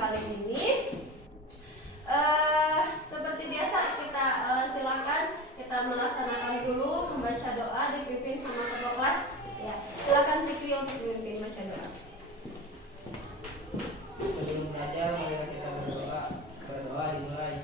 kali ini. Seperti biasa kita silakan kita melaksanakan dulu membaca doa dipimpin sama ketua kelas. Ya, silakan Sikri untuk memimpin baca doa. Sebelum belajar mari kita berdoa. Berdoa dimulai.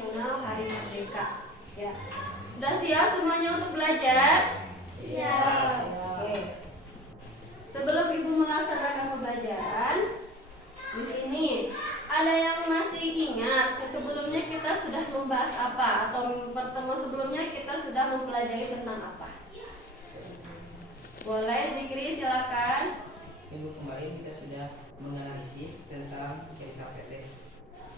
Nasional Hari Merdeka. Ya, sudah siap semuanya untuk belajar? Siap. Oke. Sebelum ibu melaksanakan pembelajaran, di sini ada yang masih ingat sebelumnya kita sudah membahas apa atau pertemuan sebelumnya kita sudah mempelajari tentang apa? Boleh Zikri, silakan. Minggu kemarin kita sudah menganalisis tentang cerita pendek.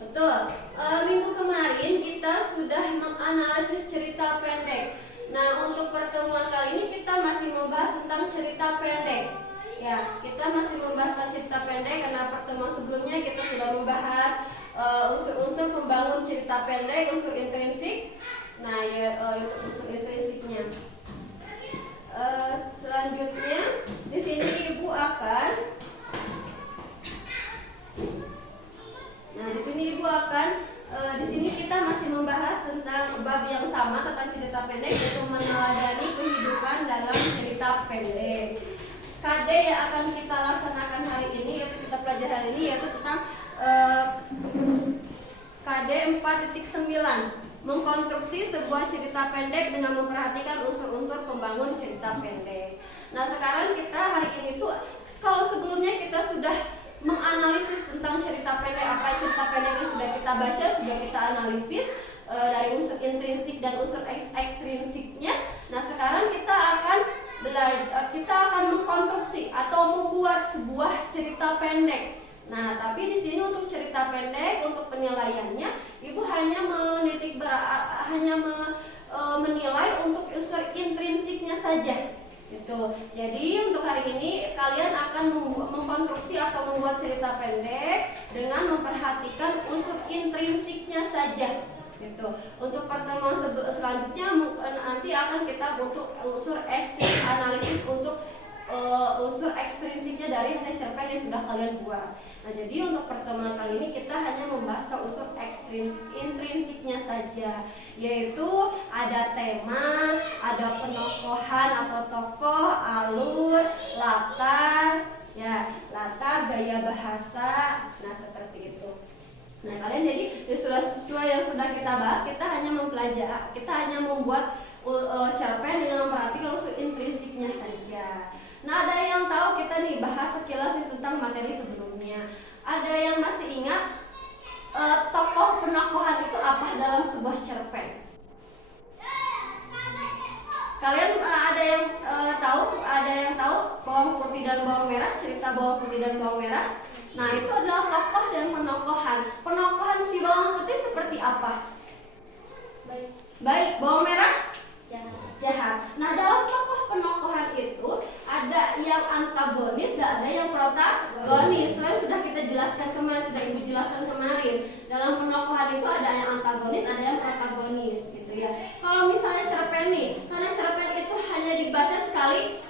Betul. Minggu kemarin kita sudah menganalisis cerita pendek. Nah, untuk pertemuan kali ini kita masih membahas tentang cerita pendek. Ya, kita masih membahas tentang cerita pendek karena pertemuan sebelumnya kita sudah membahas unsur-unsur pembangun cerita pendek, unsur intrinsik. Nah, ya unsur intrinsiknya. Selanjutnya di sini ibu akan di sini kita masih membahas tentang bab yang sama tentang cerita pendek, yaitu meneladani kehidupan dalam cerita pendek. KD yang akan kita laksanakan hari ini, yaitu kita pelajari hari ini, yaitu tentang KD 4.9, mengkonstruksi sebuah cerita pendek dengan memperhatikan unsur-unsur pembangun cerita pendek. Nah, sekarang kita hari ini tuh, kalau sebelumnya kita sudah menganalisis tentang cerita pendek, apa cerita pendek yang sudah kita baca, sudah kita analisis dari unsur intrinsik dan unsur ekstrinsiknya. Nah, sekarang kita akan mengkonstruksi atau membuat sebuah cerita pendek. Nah, tapi di sini untuk cerita pendek, untuk penilaiannya, ibu hanya menilai untuk unsur intrinsiknya saja. Gitu. Jadi untuk hari ini kalian akan mengkonstruksi atau membuat cerita pendek dengan memperhatikan unsur intrinsiknya saja. Gitu. Untuk pertemuan selanjutnya nanti akan kita butuh unsur ekstrinsik, analisis untuk unsur ekstrinsiknya dari hasil cerpen yang sudah kalian buat. Nah, jadi untuk pertemuan kali ini kita hanya membahas unsur intrinsiknya saja, yaitu ada tema, ada penokohan atau tokoh, alur, latar, gaya bahasa, nah seperti itu. Nah, kalian jadi sesuai yang sudah kita bahas, kita hanya membuat cerpen dengan memperhatikan unsur intrinsiknya saja. Nah, ada yang tahu kita nih bahas sekilas tentang materi sebelumnya. Ada yang masih ingat tokoh penokohan itu apa dalam sebuah cerpen? Kalian ada yang tahu bawang putih dan bawang merah, cerita bawang putih dan bawang merah? Nah, itu adalah tokoh dan penokohan. Penokohan si bawang putih seperti apa? Baik, bawang merah? Jahat. Nah, dalam tokoh penokohan itu ada yang antagonis dan ada yang protagonis. Sudah kita jelaskan kemarin, sudah ibu jelaskan kemarin. Dalam penokohan itu ada yang antagonis, ada yang protagonis, gitu ya. Kalau misalnya cerpen nih, karena cerpen itu hanya dibaca sekali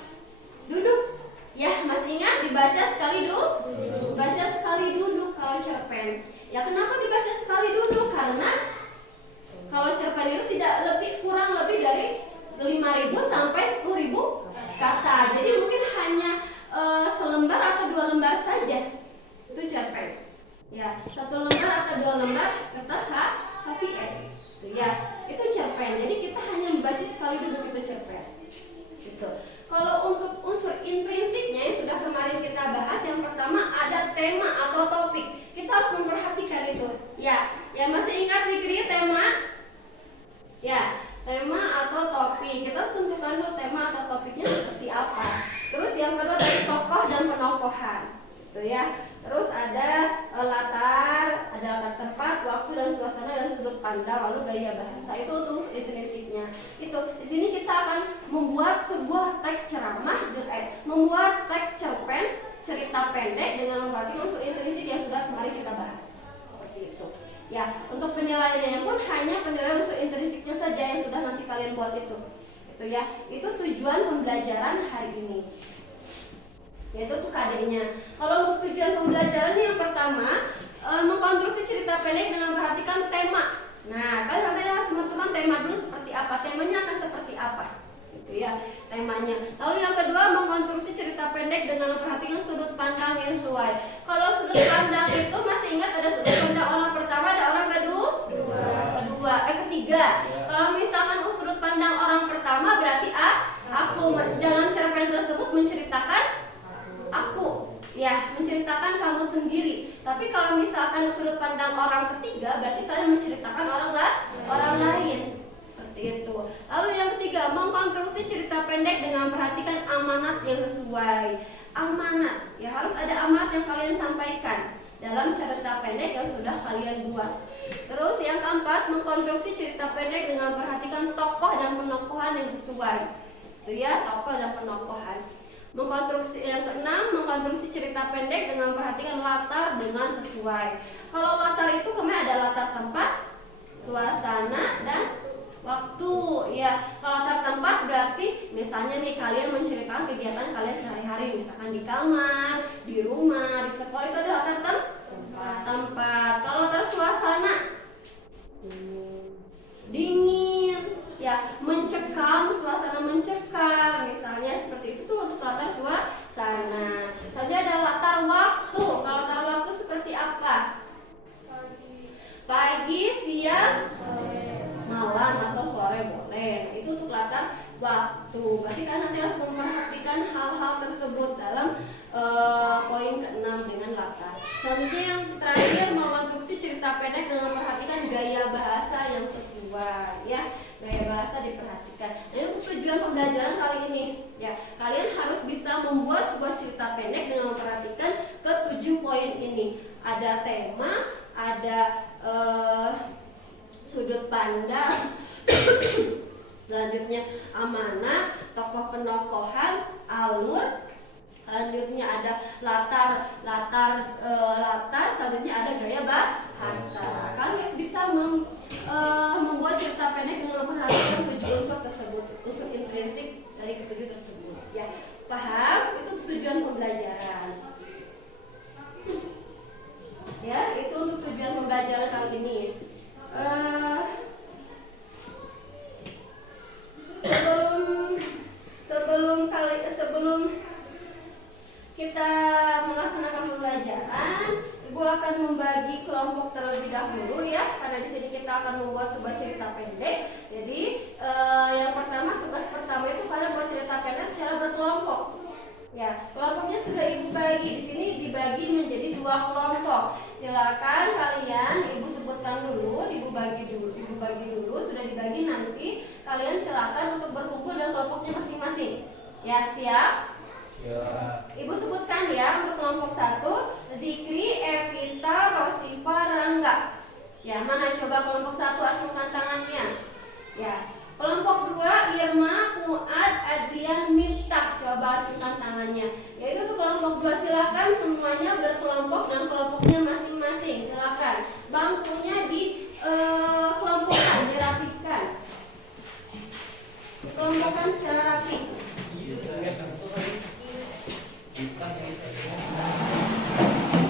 duduk. Ya, masih ingat dibaca sekali duduk? Baca sekali duduk kalau cerpen. Ya, kenapa dibaca sekali duduk? Karena kalau cerpen itu kurang lebih dari 5.000 sampai 10.000 kata. Jadi mungkin hanya selembar atau 2 lembar saja itu cerpen. Ya, 1 lembar atau 2 lembar kertas HVS. Ya, itu cerpen. Jadi kita hanya membaca sekali duduk itu cerpen. Gitu. Kalau untuk unsur intrinsiknya yang sudah kemarin kita bahas, yang pertama ada tema atau topik. Kita harus memperhatikan itu. Ya masih ingat Zikri tema? Ya, tema atau topik. Kita harus tentukan dulu tema atau topiknya seperti apa. Terus yang kedua dari tokoh dan penokohan, gitu ya. Terus ada latar tempat, waktu dan suasana dan sudut pandang, lalu gaya bahasa. Itu untuk intrinsiknya. Itu di sini kita akan membuat sebuah teks ceramah, membuat teks cerpen, cerita pendek dengan memperhatikan unsur intrinsik yang sudah kemarin kita bahas. Seperti itu. Ya, untuk penilaiannya pun hanya penilaian unsur intrinsiknya saja yang sudah nanti kalian buat itu. Itu ya. Itu tujuan pembelajaran hari ini. Yaitu untuk KD-nya. Kalau untuk tujuan pembelajaran yang pertama, mengkonstruksi cerita pendek dengan memperhatikan tema. Nah, kalian harus menentukan tema dulu seperti apa. Temanya akan seperti apa. Gitu ya, temanya. Lalu yang kedua, mengkonstruksi cerita pendek dengan memperhatikan sudut pandang yang sesuai. Kalau sudut pandang itu masih ingat ada sudut pandang orang pertama, ada orang kedua. ketiga. Kalau misalkan sudut pandang orang pertama berarti aku. Dalam cerpen tersebut menceritakan aku, ya, menceritakan kamu sendiri. Tapi kalau misalkan sudut pandang orang ketiga berarti kalian menceritakan orang lain. Seperti itu. Lalu yang ketiga, mengkonstruksi cerita pendek dengan perhatikan amanat yang sesuai. Amanat, ya, harus ada amanat yang kalian sampaikan dalam cerita pendek yang sudah kalian buat. Terus yang keempat, mengkonstruksi cerita pendek dengan perhatikan tokoh dan penokohan yang sesuai. Itu ya, tokoh dan penokohan. Mengkonstruksi yang keenam, mengkonstruksi cerita pendek dengan perhatikan latar dengan sesuai. Kalau latar itu kemarin ada latar tempat, suasana, dan waktu. Ya, kalau latar tempat berarti misalnya nih kalian menceritakan kegiatan kalian sehari-hari, misalkan di kamar, di rumah, di sekolah, itu ada latar tempat. Kalau latar suasana dingin, ya, mencekam, suasana mencekam, misalnya seperti itu tuh untuk latar suasana. Saja ada latar waktu. Kalau latar waktu seperti apa? Pagi, siang, malam, atau sore boleh. Itu untuk latar waktu. Berarti kan nanti harus memperhatikan hal-hal tersebut dalam poin ke-6 dengan latar. Selanjutnya yang terakhir, mengkonstruksi cerita pendek dengan memperhatikan gaya bahasa yang sesuai, ya. Gaya bahasa diperhatikan. Nah, ini untuk tujuan pembelajaran kali ini, ya. Kalian harus bisa membuat sebuah cerita pendek dengan memperhatikan ke-7 poin ini. Ada tema, ada sudut pandang, selanjutnya amanat, tokoh penokohan, alur, selanjutnya ada latar, selanjutnya ada gaya bahasa. Kalian harus bisa membuat cerita pendek dengan memperhatikan 7 unsur tersebut, unsur intrinsik dari ke-7 tersebut. Ya, paham? Itu tujuan pembelajaran. Ya, itu untuk tujuan pembelajaran kali ini. Sebelum kita melaksanakan pembelajaran, Ibu akan membagi kelompok terlebih dahulu, ya, karena di sini kita akan membuat sebuah cerita pendek. Jadi yang pertama, tugas pertama itu kalian buat cerita pendek secara berkelompok. Ya, kelompoknya sudah Ibu bagi. Di sini dibagi menjadi 2 kelompok. Silakan kalian Ibu sebutkan dulu, Ibu bagi dulu. Sudah dibagi, nanti kalian silakan untuk berkumpul dengan kelompoknya masing-masing. Ya, siap? Ya. Ibu sebutkan ya, untuk kelompok 1, Zikri, Evita, Rosifa, Rangga. Ya, mana coba kelompok 1, acungkan tangannya. Ya. Kelompok 2, Irma, Fuad, Adrian, Miftah. Coba acungkan tangannya. Yaitu untuk kelompok 2, silakan semuanya berkelompok dan kelompoknya masing-masing. Silakan. Bangkunya dikelompokkan, dirapikan. Dikelompokkan secara rapi.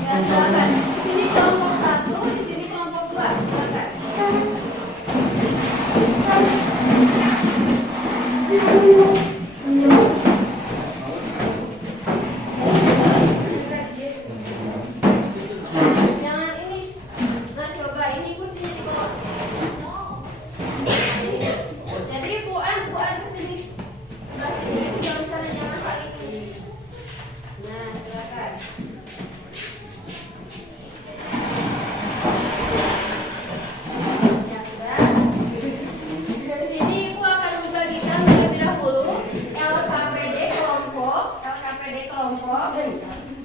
Ya, silakan. Di sini kelompok 1, di sini kelompok 2. Silakan. Jangan ini. Nah, coba ini kursinya di bawah. Jadi Fuad ke sini. Sebelah sini, jangan sana, jangan kali ini. Nah, silakan.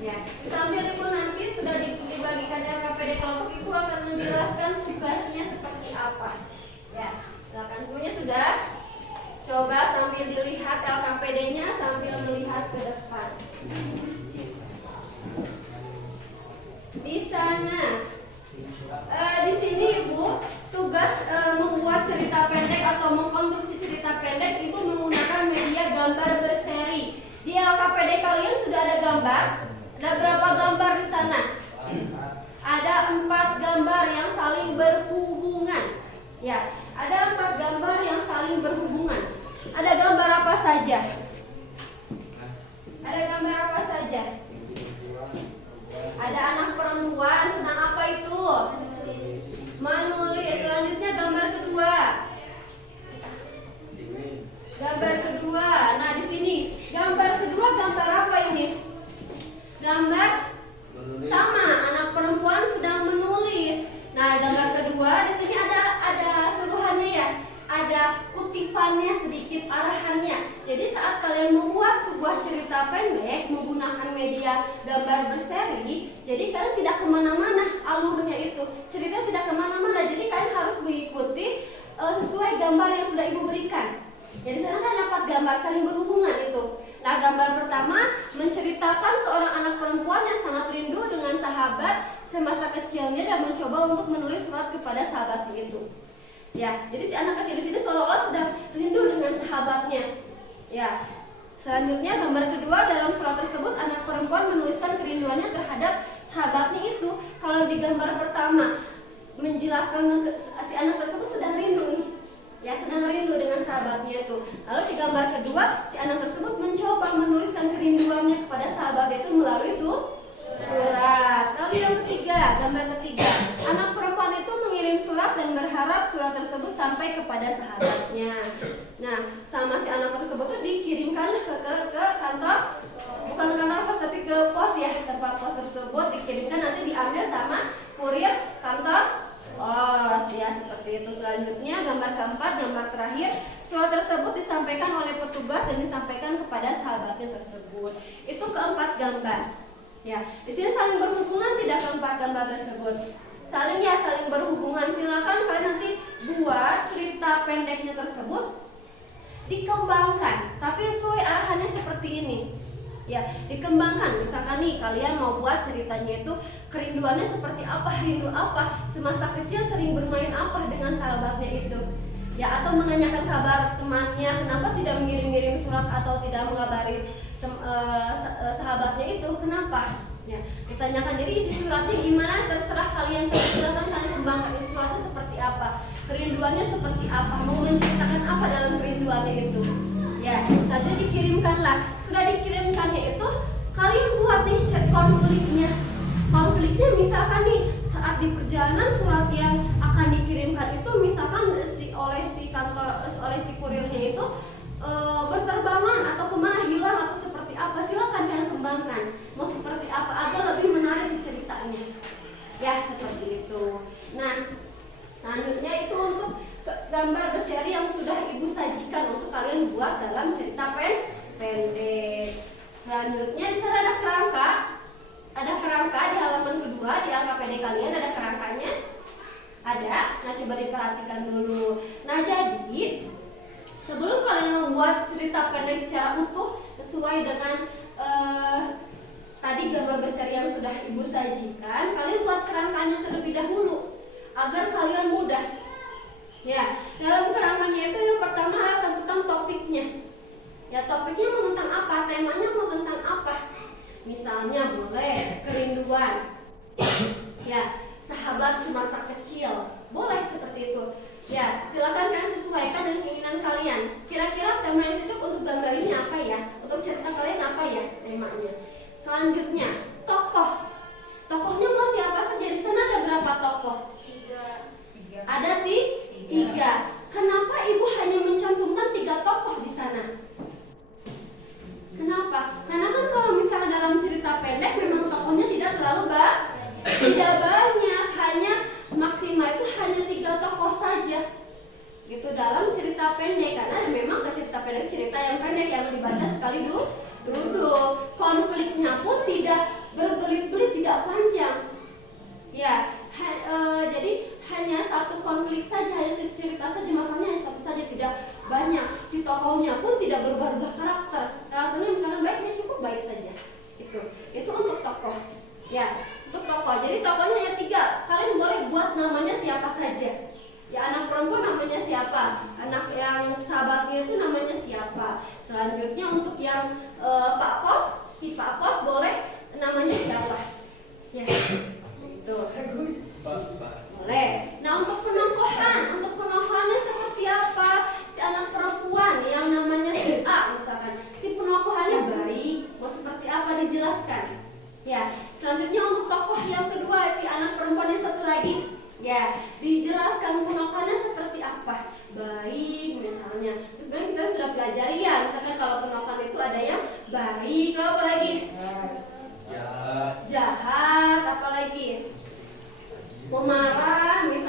Ya, sambil Ibu nanti sudah dibagikan LKPD kelompok, Ibu akan menjelaskan tugasnya seperti apa. Ya, silakan semuanya sudah. Coba sambil dilihat LKPD-nya sambil melihat ke depan. Di sana, di sini Ibu tugas membuat cerita pendek atau mengkonstruksi cerita pendek. Ibu menggunakan media gambar berseri. Di LKPD kalian sudah ada gambar? Ada berapa gambar di sana? Ada 4 gambar yang saling berhubungan. Ya, ada 4 gambar yang saling berhubungan. Ada gambar apa saja? Ada gambar apa saja? Ada anak perempuan sedang apa itu? Menulis. Selanjutnya gambar kedua. kutipannya sedikit, arahannya. Jadi saat kalian membuat sebuah cerita pendek menggunakan media gambar berseri, jadi kalian tidak kemana-mana alurnya itu, cerita tidak kemana-mana. Jadi kalian harus mengikuti sesuai gambar yang sudah ibu berikan. Jadi sana kan dapat gambar saling berhubungan itu. Nah, gambar pertama menceritakan seorang anak perempuan yang sangat rindu dengan sahabat semasa kecilnya dan mencoba untuk menulis surat kepada sahabatnya itu. Ya, jadi si anak kecil di sini seolah-olah sedang rindu dengan sahabatnya. Ya, selanjutnya gambar kedua, dalam surat tersebut anak perempuan menuliskan kerinduannya terhadap sahabatnya itu. Kalau di gambar pertama menjelaskan si anak tersebut sedang rindu nih, ya sedang rindu dengan sahabatnya itu. Lalu di gambar kedua si anak tersebut mencoba menuliskan kerinduannya kepada sahabatnya itu melalui surat. Lalu yang ketiga, gambar ketiga, anak perempuan itu mengirim surat dan berharap surat tersebut sampai kepada sahabatnya. Nah, sama si anak tersebut tuh dikirimkan ke kantor, bukan kantor pos tapi ke pos ya, tempat pos tersebut dikirimkan, nanti diambil sama kurir kantor pos ya, seperti itu. Selanjutnya gambar keempat, gambar terakhir, surat tersebut disampaikan oleh petugas dan disampaikan kepada sahabatnya tersebut. Itu keempat gambar. Ya, di sini saling berhubungan tidak keempat gambar tersebut? Saling berhubungan. Silakan kalian nanti buat cerita pendeknya tersebut dikembangkan, tapi sesuai arahannya seperti ini. Ya, dikembangkan. Misalkan nih kalian mau buat ceritanya itu kerinduannya seperti apa, rindu apa, semasa kecil sering bermain apa dengan sahabatnya itu. Ya, atau menanyakan kabar temannya, kenapa tidak mengirim-ngirim surat atau tidak mengabari sahabatnya itu, kenapa? Ya, ditanyakan. Jadi isi suratnya gimana terserah kalian, silakan kalian kembangkan isi suratnya seperti apa, kerinduannya seperti apa, mau menceritakan apa dalam kerinduannya itu. Ya, saja dikirimkanlah. Sudah dikirimkannya itu kalian buat nih konfliknya. Konfliknya misalkan nih saat di perjalanan surat yang akan dikirimkan itu misalkan oleh si kurirnya itu berterbangan atau kemana, hilang atau seperti apa, silakan kalian kembangkan mau seperti apa agar lebih menarik si ceritanya. Ya, seperti itu. Nah, selanjutnya itu untuk gambar berseri yang sudah ibu sajikan untuk kalian buat dalam cerita pendek. Selanjutnya di sana ada kerangka. Ada kerangka di halaman kedua di LKPD kalian, ada kerangkanya. Ada. Nah, coba diperhatikan dulu. Nah, jadi sebelum kalian membuat cerita pendek secara utuh sesuai dengan tadi gambar besar yang sudah ibu sajikan, kalian buat kerangkanya terlebih dahulu agar kalian mudah. Ya, dalam kerangkanya itu yang pertama tentukan topiknya. Ya, topiknya mau tentang apa, temanya mau tentang apa. Misalnya boleh kerinduan. Ya, sahabat semasa kecil. Boleh seperti itu. Ya, silakan kalian sesuaikan dengan keinginan kalian. Kira-kira tema yang cocok untuk gambar ini apa ya? Untuk cerita kalian apa ya temanya? Selanjutnya, tokoh. Tokohnya mau siapa saja? Di sana ada berapa tokoh? Tiga. Ada tiga. Kenapa ibu hanya mencantumkan 3 tokoh di sana? Kenapa? Karena kan kalau misalnya dalam cerita pendek memang tokohnya tidak terlalu tidak banyak, hanya maksimal itu hanya 3 tokoh saja. Gitu dalam cerita pendek, karena memang ke cerita pendek cerita yang pendek yang dibaca sekali duduk. Konfliknya pun tidak berbelit-belit, tidak panjang. Ya, jadi hanya satu konflik saja, hanya cerita saja, masalahnya hanya satu saja, tidak banyak. Si tokohnya pun tidak berubah-ubah karakternya misalnya baik, ini cukup baik saja. Itu untuk tokoh. Ya, untuk tokoh. Jadi tokohnya hanya 3. Kalian boleh buat namanya siapa saja. Ya, anak perempuan namanya siapa, anak yang sahabatnya itu namanya siapa. Selanjutnya untuk yang Pak Pos, si Pak Pos boleh namanya siapa. Ya, itu boleh. Nah, untuk penokohannya seperti apa? Si anak perempuan yang namanya si A misalkan, si penokohannya baik, mau seperti apa dijelaskan. Ya, selanjutnya untuk tokoh yang kedua, si anak perempuan yang satu lagi. Ya, dijelaskan penokohannya seperti apa. Baik misalnya. Sebenarnya kita sudah pelajari ya, misalkan kalau penokohan itu ada yang baik, lalu apa lagi? Jahat, apa lagi? Pemarah, misalnya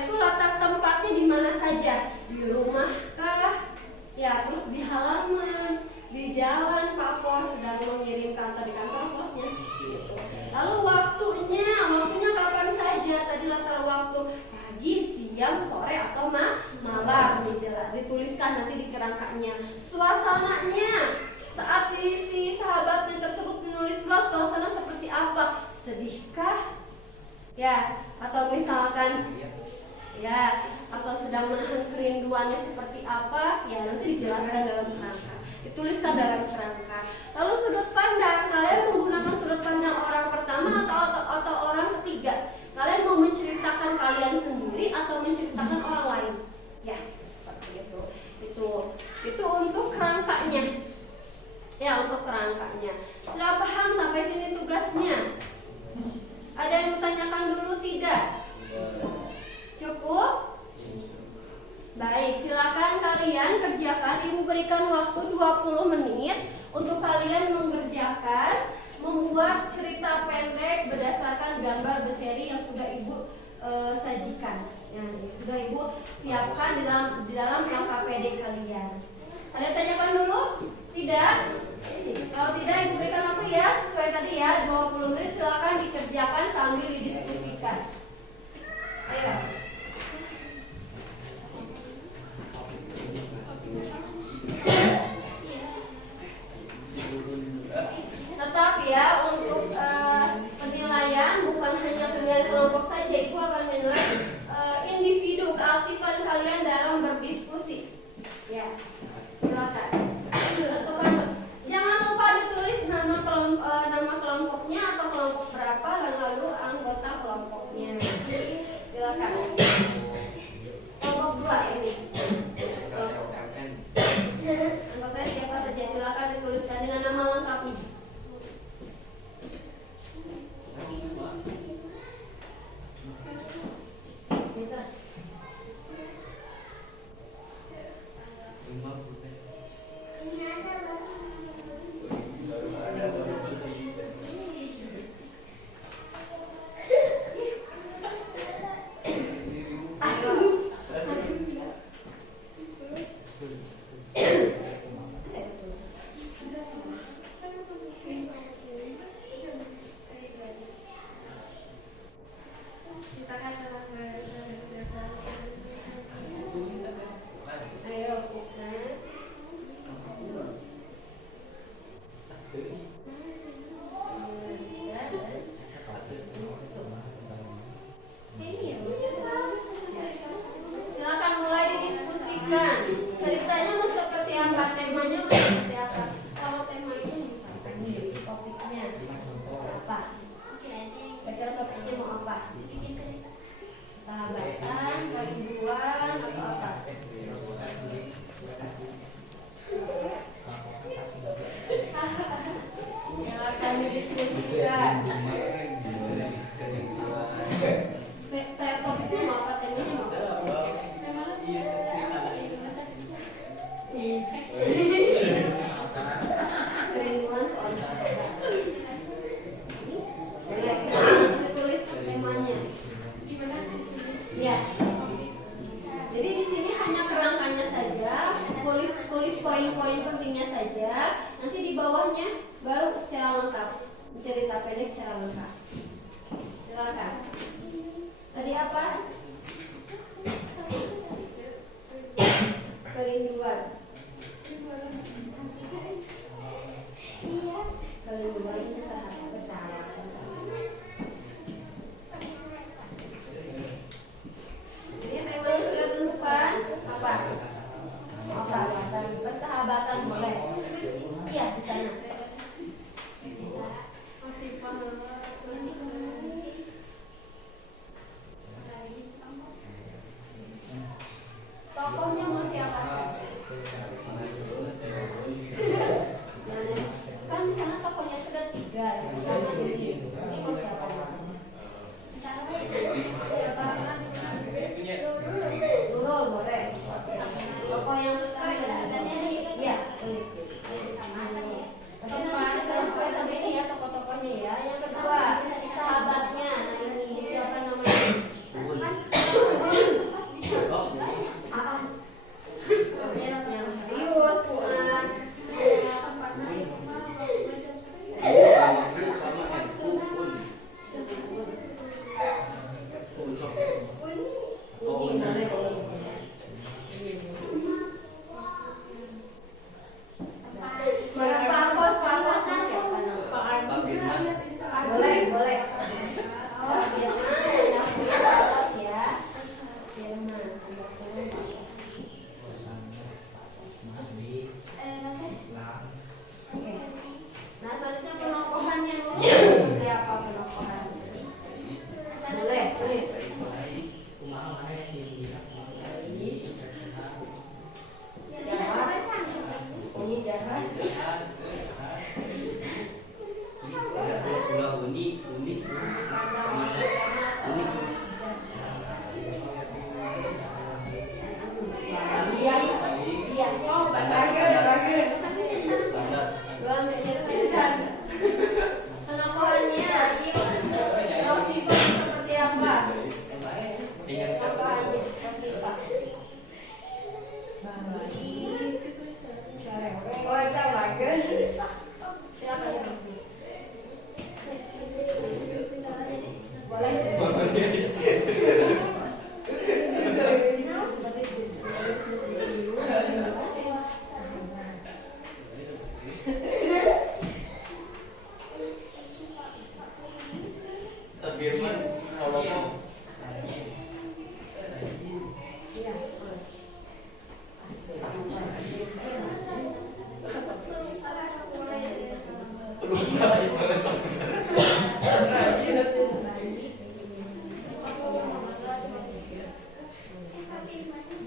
itu latar tempatnya di mana saja, di rumah kah? Ya, terus di halaman, di jalan Pak Pos sedang mengirimkan atau di kantor posnya gitu. Lalu waktunya kapan saja? Tadi latar waktu pagi, siang, sore atau malam dituliskan nanti di kerangkanya. Suasananya saat si sahabatnya tersebut menulis surat, suasana seperti apa? Sedihkah? Ya, atau misalkan ya, atau sedang menahan kerinduannya seperti apa? Ya, nanti dijelaskan dalam kerangka. Dituliskan dalam kerangka. Lalu sudut pandang, kalian menggunakan sudut pandang orang pertama atau orang ketiga? Kalian mau menceritakan kalian sendiri atau menceritakan orang lain? Ya, seperti itu. Itu untuk kerangkanya. Ya, untuk kerangkanya. Sudah paham sampai sini tugasnya? Ada yang bertanyakan dulu tidak? Cukup? Baik, silakan kalian kerjakan. Ibu berikan waktu 20 menit untuk kalian mengerjakan membuat cerita pendek berdasarkan gambar berseri yang sudah Ibu sajikan. Ya, sudah Ibu siapkan di dalam LKPD kalian. Ada yang tanyakan dulu? Tidak? Kalau tidak, Ibu berikan waktu ya, sesuai tadi ya, 20 menit. Silakan dikerjakan sambil didiskusikan. Ayo. Tetap ya, untuk penilaian bukan hanya penilaian kelompok saja, Ibu akan menilai individu, keaktifan kalian dalam berdiskusi. Ya, silakan. Tentukan. Jangan lupa ditulis nama kelompoknya atau kelompok berapa, lalu anggota kelompoknya. Silakan. Kelompok 2 ini. Anggotanya siapa saja, silakan dituliskan dengan nama lengkapnya. Silakan mulai didiskusikan. Ceritanya mau seperti apa, temanya mau seperti apa. Kalau tema itu misalkan topiknya apa? Kira-kira topiknya mau apa? Sahabatan, kerinduan, atau apa? Silakan didiskusikan. Topiknya mau apa? Temanya mau apa? Kerinduan soal tulis temanya. Ya. Jadi di sini hanya kerangkanya saja, tulis poin-poin pentingnya saja. Nanti di bawahnya baru secara lengkap, cerita pendek secara lengkap. Silakan. Tadi apa? Kerinduan. Kerinduan bersahabat. Ini temanya sudah tentukan apa? Persahabatan boleh. Iya, di sana. Tokohnya mau siapa saja? Kan di sana tokohnya sudah 3. Ini mau siapa? Nurul boleh. Tokoh yang pertama ya, tulis.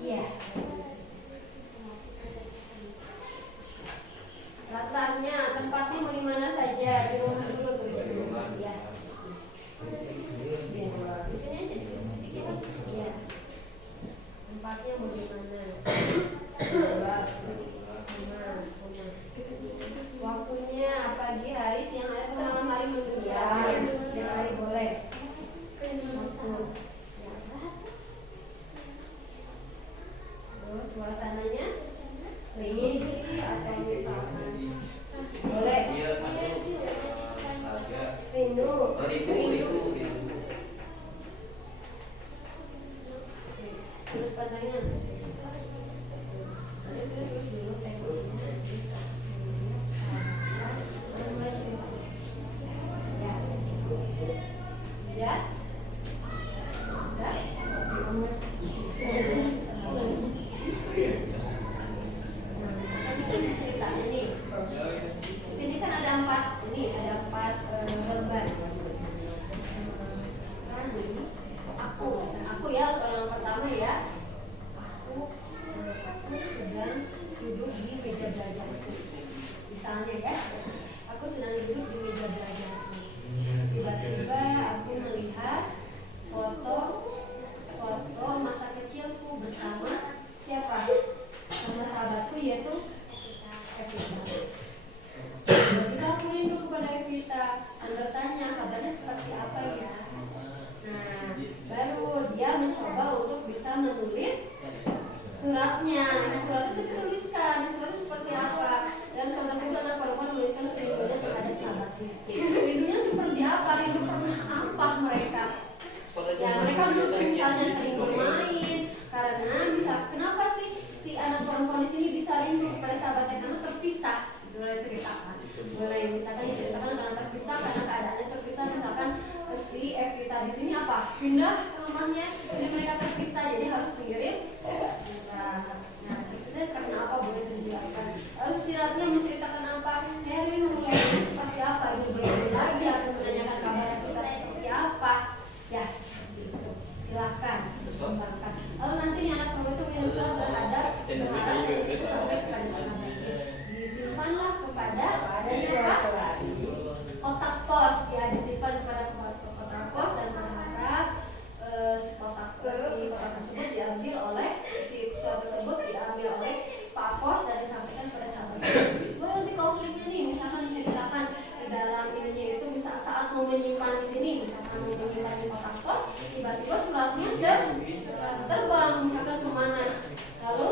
Iya. Latarnya, tempatnya mau di mana saja, di rumah dulu tulis dulu. Iya. Di sini aja dulu. Iya. Tempatnya mau di mana? Waktunya pagi hari, siang hari, atau malam hari menunggu siang hari boleh. Masuk. Terus suasananya ini atau misalkan boleh rindu. Terus pandangnya terus dulu temanya mulai cerita ya cerita ini. Di sini kan ada empat lembar. Aku ya, orang pertama ya. Aku sedang duduk di meja belajar. Misalnya ya, aku sedang duduk di meja belajar. Tiba-tiba aku melihat foto masa kecilku bersama siapa? Sama sahabatku yaitu Evita. Tiba-tiba aku rindu kepada Evita dan bertanya kabarnya seperti apa ya. Nah, baru dia mencoba untuk bisa menulis suratnya. Nah, suratnya itu dituliskan, suratnya seperti apa. Dan kemudian anak perempuan menuliskan rindunya terhadap sahabatnya. Rindunya seperti apa? Rindu pernah apa mereka? Ya, mereka dulu misalnya sering bermain. Karena kenapa sih si anak perempuan di sini bisa rindu kepada sahabatnya? Karena terpisah. Boleh ceritakan. Boleh misalkan diceritakan karena terpisah, karena keadaannya terpisah. Misalkan si Evita di sini apa? Pindah ke rumahnya, jadi mereka terpisah, jadi harus mengirim. Nah, itu saya karena apa boleh dijelaskan. Lalu suratnya menceritakan apa? Saya rindu ya, seperti apa? Ini boleh lagi atau menanyakan kabar kita seperti apa? Ya, gitu. Silahkan kembangkan. Lalu nanti anak perempuan itu minta berhadap sampai kepada sahabatnya. Disimpanlah kepada siapa? Kotak pos, ya disimpan kepada kotak pos dan berharap kotak tersebut diambil oleh surat tersebut diambil oleh Pak Pos dan disampaikan pada sahabatnya. Lalu nanti konfliknya nih, misalkan diceritakan di dalam ininya itu, misal saat mau menyimpan di sini, misalkan mau menyimpan di kotak pos, tiba-tiba suratnya terbang, misalkan kemana? Lalu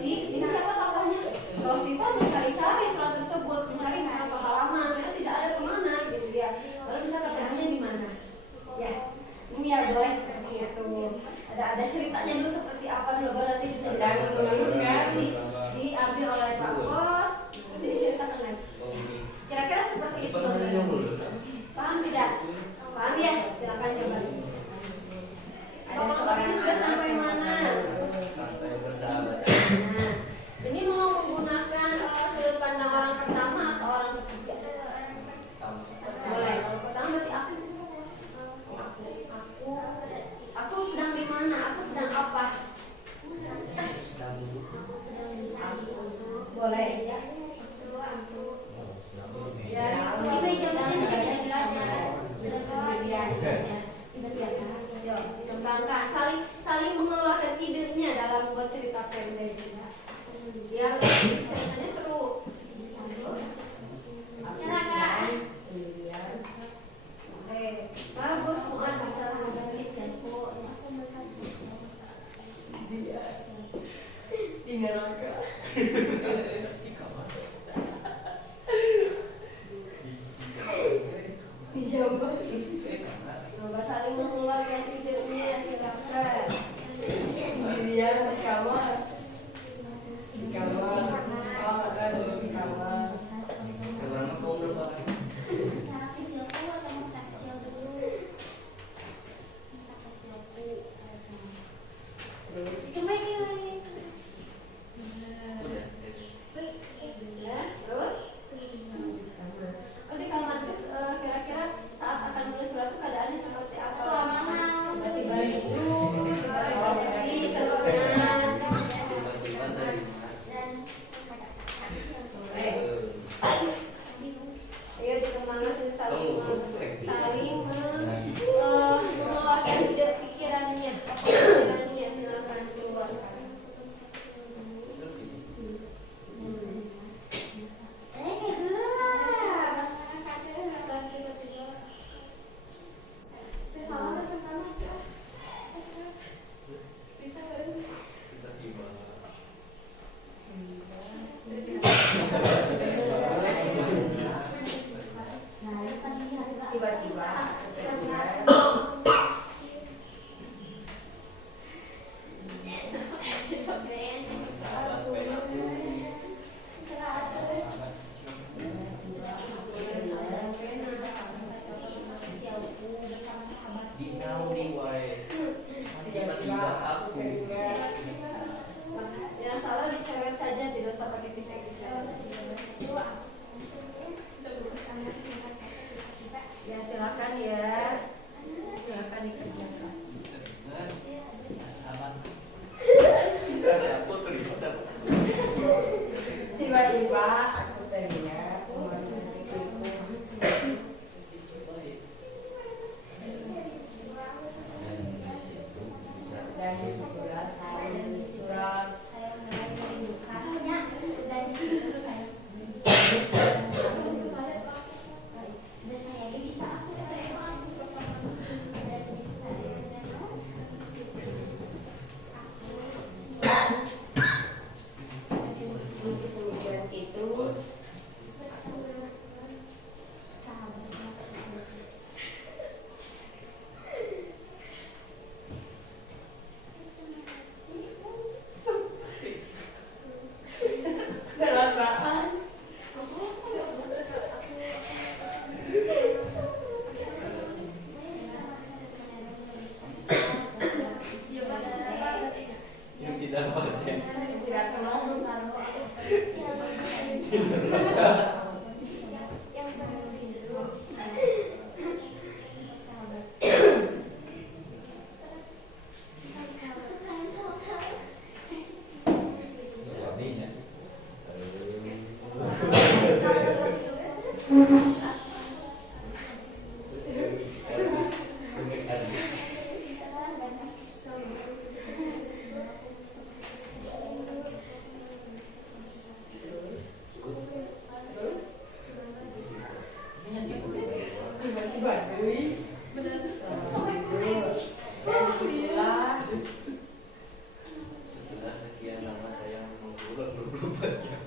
ini siapa tokohnya? Rosita mencari-cari surat tersebut, mencari misalkan ke halaman, karena tidak ada kemana gitu ya. Lalu bisa ketemunya di mana? Ya, ini ya boleh seperti itu. Ada ceritanya dulu seperti apa dulu, baru nanti bisa diambil oleh Pak Bos, nanti diceritakan lagi. Kira-kira seperti itu. Paham tidak? Paham ya? Silakan coba. Bapak ini sudah sampai mana? Sampai bersahabat. Nah, ini mau menggunakan sudut pandang orang pertama atau orang ketiga? Boleh. Kalau pertama berarti aku sedang di mana? Aku sedang apa? Boleh ya. Ini meja sini ya belajar. Sendirian. Kembangkan, saling mengeluarkan idenya dalam membuat cerita pendek. Biar ceritanya seru. Bagus, Muas bisa mengganti tempo. Tinggal angka. Dijawab. Coba saling mengeluarkan idenya, silakan. Dirian di kamar. Di kamar. Setelah sekian lama saya mengulur berubahnya.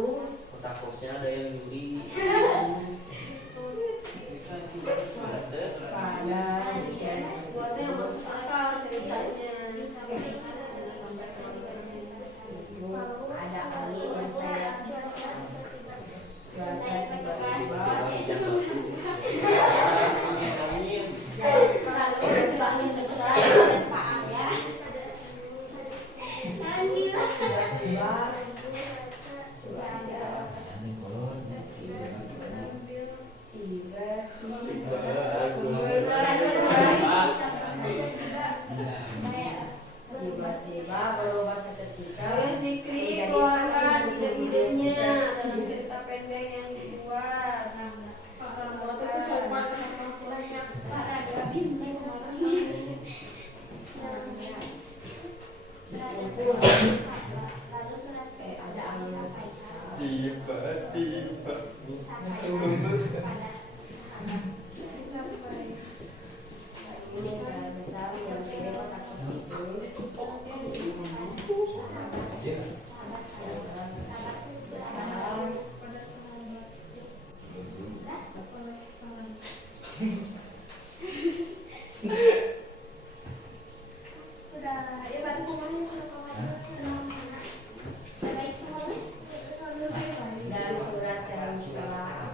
Otak kosnya ada yang nyuri. Buatnya yang masuk akal ceritanya. Ada kali yang saya cuaca tiba-tiba Kalau silangnya selesai, dan Pak Angga. Anira. tiba-tiba tiba-tiba berubah seketika. Terus Zikri keluarkan ide-idenya dalam cerita pendek yang dibuat. Tiba-tiba. Ini saya besar yang beda kotak itu. Dan surat yang setelah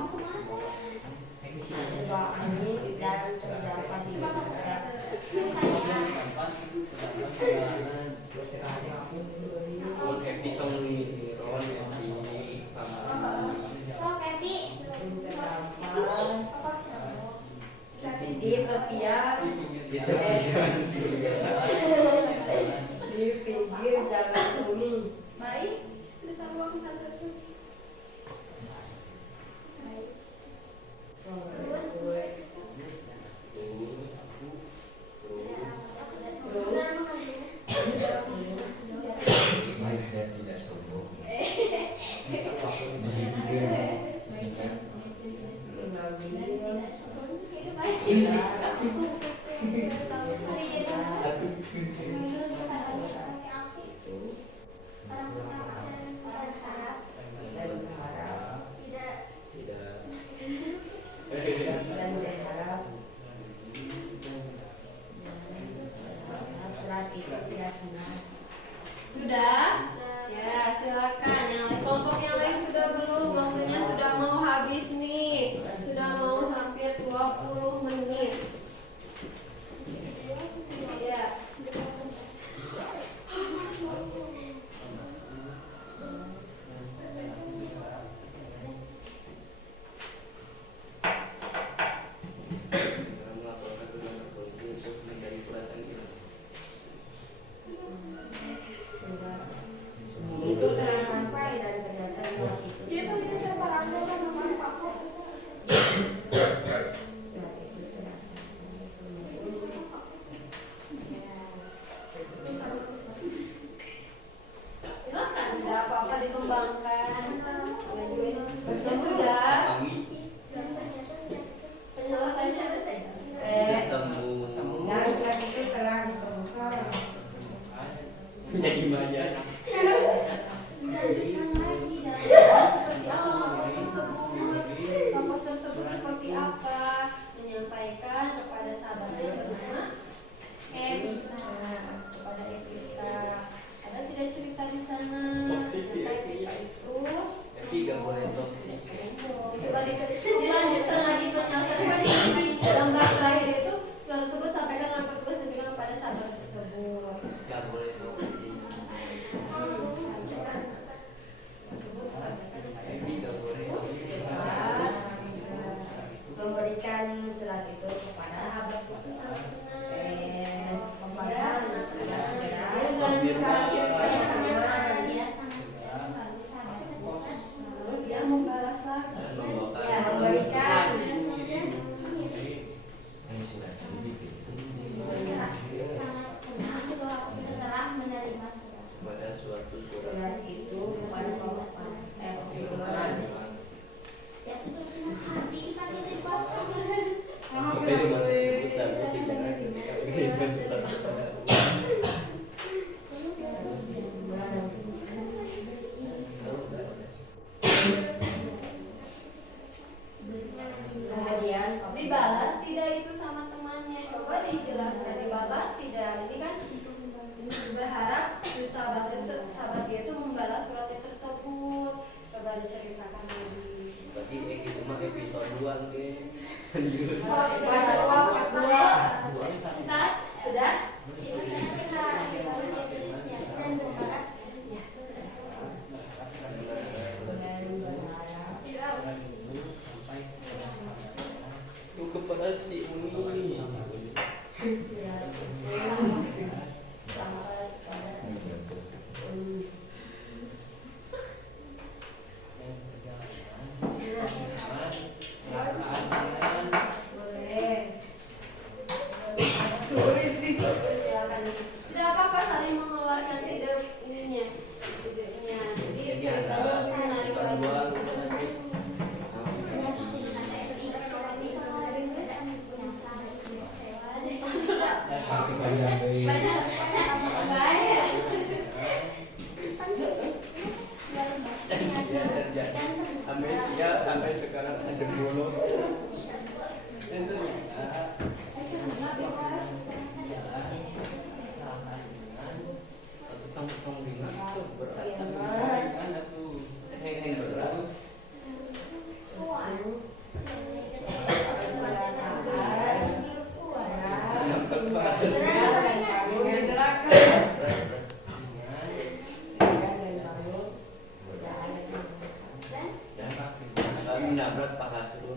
aku tulis coba ini dan terdapat di surat di tepian di pinggir jalan bumi. Dan berharap surat itu tidak benar. Sudah? Ya, silakan. Yang kelompok yang lain sudah belum? Waktunya sudah mau habis nih. Sudah mau hampir 20 menit. Ya. Itu telah sampai dan ternyata surat itu Silakan, tidak apa-apa dikembangkan. Ya sudah. Penyelesaiannya ada tidak? dan surat itu telah ditemukan. Jadi manja. Dilanjutkan lagi dalam seperti apa kampus tersebut. Kampus tersebut seperti apa? Menyampaikan kepada sahabatnya bernama Evita. Kepada Evita. Ada tidak cerita di sana tentang Evita itu? Tapi gak boleh toksik. Coba dilanjutkan lagi penjelasan di gambar terakhir itu surat tersebut sampaikan dalam petugas dan bilang kepada sahabat tersebut. Gak boleh toksik. Kemudian Dibalas tidak itu sama temannya? Coba dijelaskan dibalas tidak. Ini kan berharap si sahabat dia itu membalas suratnya tersebut. Coba diceritakan lagi. Berarti itu cuma episode 2 nih. Tas sudah. Itu kepada si Uni. Silakan. Tidak apa-apa saling mengeluarkan ide idenya. Jadi Jadi ada episode 2 Amnesia sampai sekarang ada bulu. Dan ternyata tukang dengan itu berat. Ada tuh heng berat. Menabrak Pak Hasrul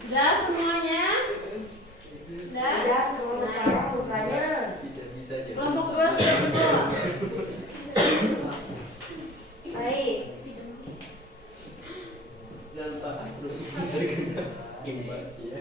Sudah semuanya? Sudah? bisa jadi. Kelompok 2 sudah penuh. Baik. Dan Pak Hasrul imbas ya.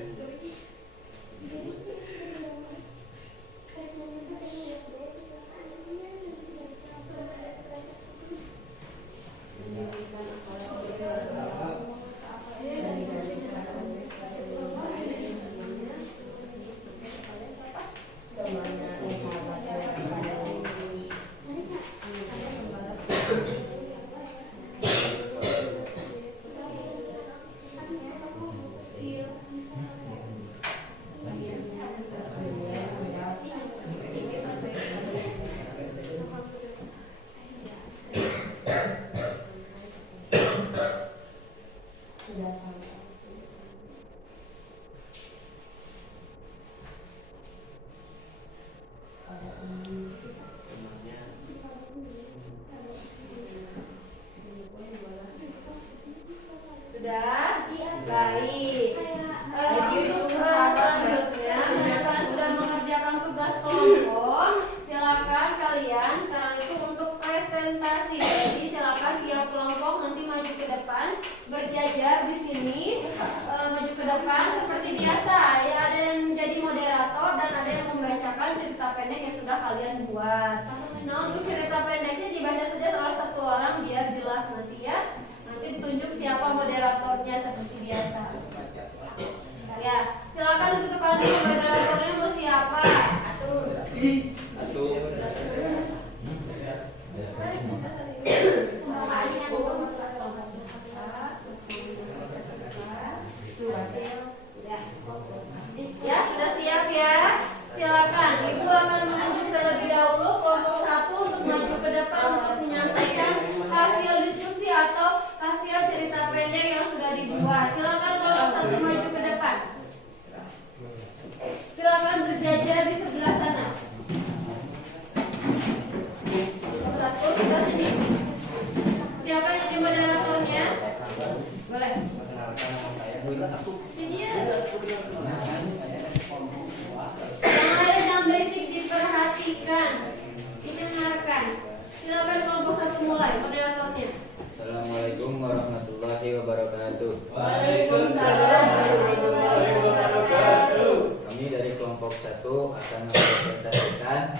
Sudah? Baik. Untuk selanjutnya, mereka sudah mengerjakan tugas kelompok. Silakan kalian sekarang itu untuk presentasi. Jadi silakan tiap kelompok nanti maju ke depan, berjajar di sini, maju ke depan seperti biasa. Ya, ada yang menjadi moderator dan ada yang membacakan cerita pendek yang sudah kalian buat. Nah, untuk cerita pendeknya dibaca saja oleh satu orang biar jelas nanti ya. Nanti ditunjuk siapa moderatornya seperti biasa. Ya, silakan tentukan moderatornya mau siapa. Satu. Ya, sudah siap ya? Silakan, Ibu akan menunjuk terlebih dahulu kelompok 1 untuk maju ke depan untuk menyampaikan hasil diskusi atau hasil cerita pendek yang sudah dibuat. Silakan kelompok 1 maju ke depan. Silakan berjajar di sebelah sana. Kelompok 1 sudah sini. Siapa yang jadi moderatornya? Boleh. Yang ada yang berisik diperhatikan, didengarkan. Silakan kelompok 1 mulai moderatornya. Assalamualaikum warahmatullahi wabarakatuh. Waalaikumsalam warahmatullahi wabarakatuh. Kami dari kelompok 1 akan mempresentasikan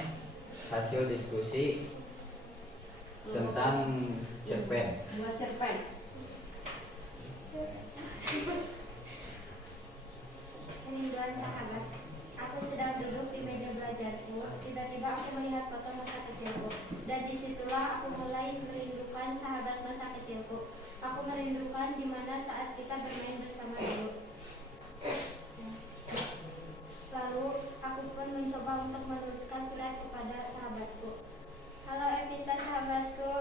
hasil diskusi tentang cerpen. Buat cerpen. Kerinduan sahabat. Aku sedang duduk di meja belajarku. Tiba-tiba aku melihat foto masa kecilku. Dan disitulah aku mulai merindukan sahabat masa kecilku. Aku merindukan di mana saat kita bermain bersama dulu. Lalu aku pun mencoba untuk menuliskan surat kepada sahabatku. Halo Evita sahabatku,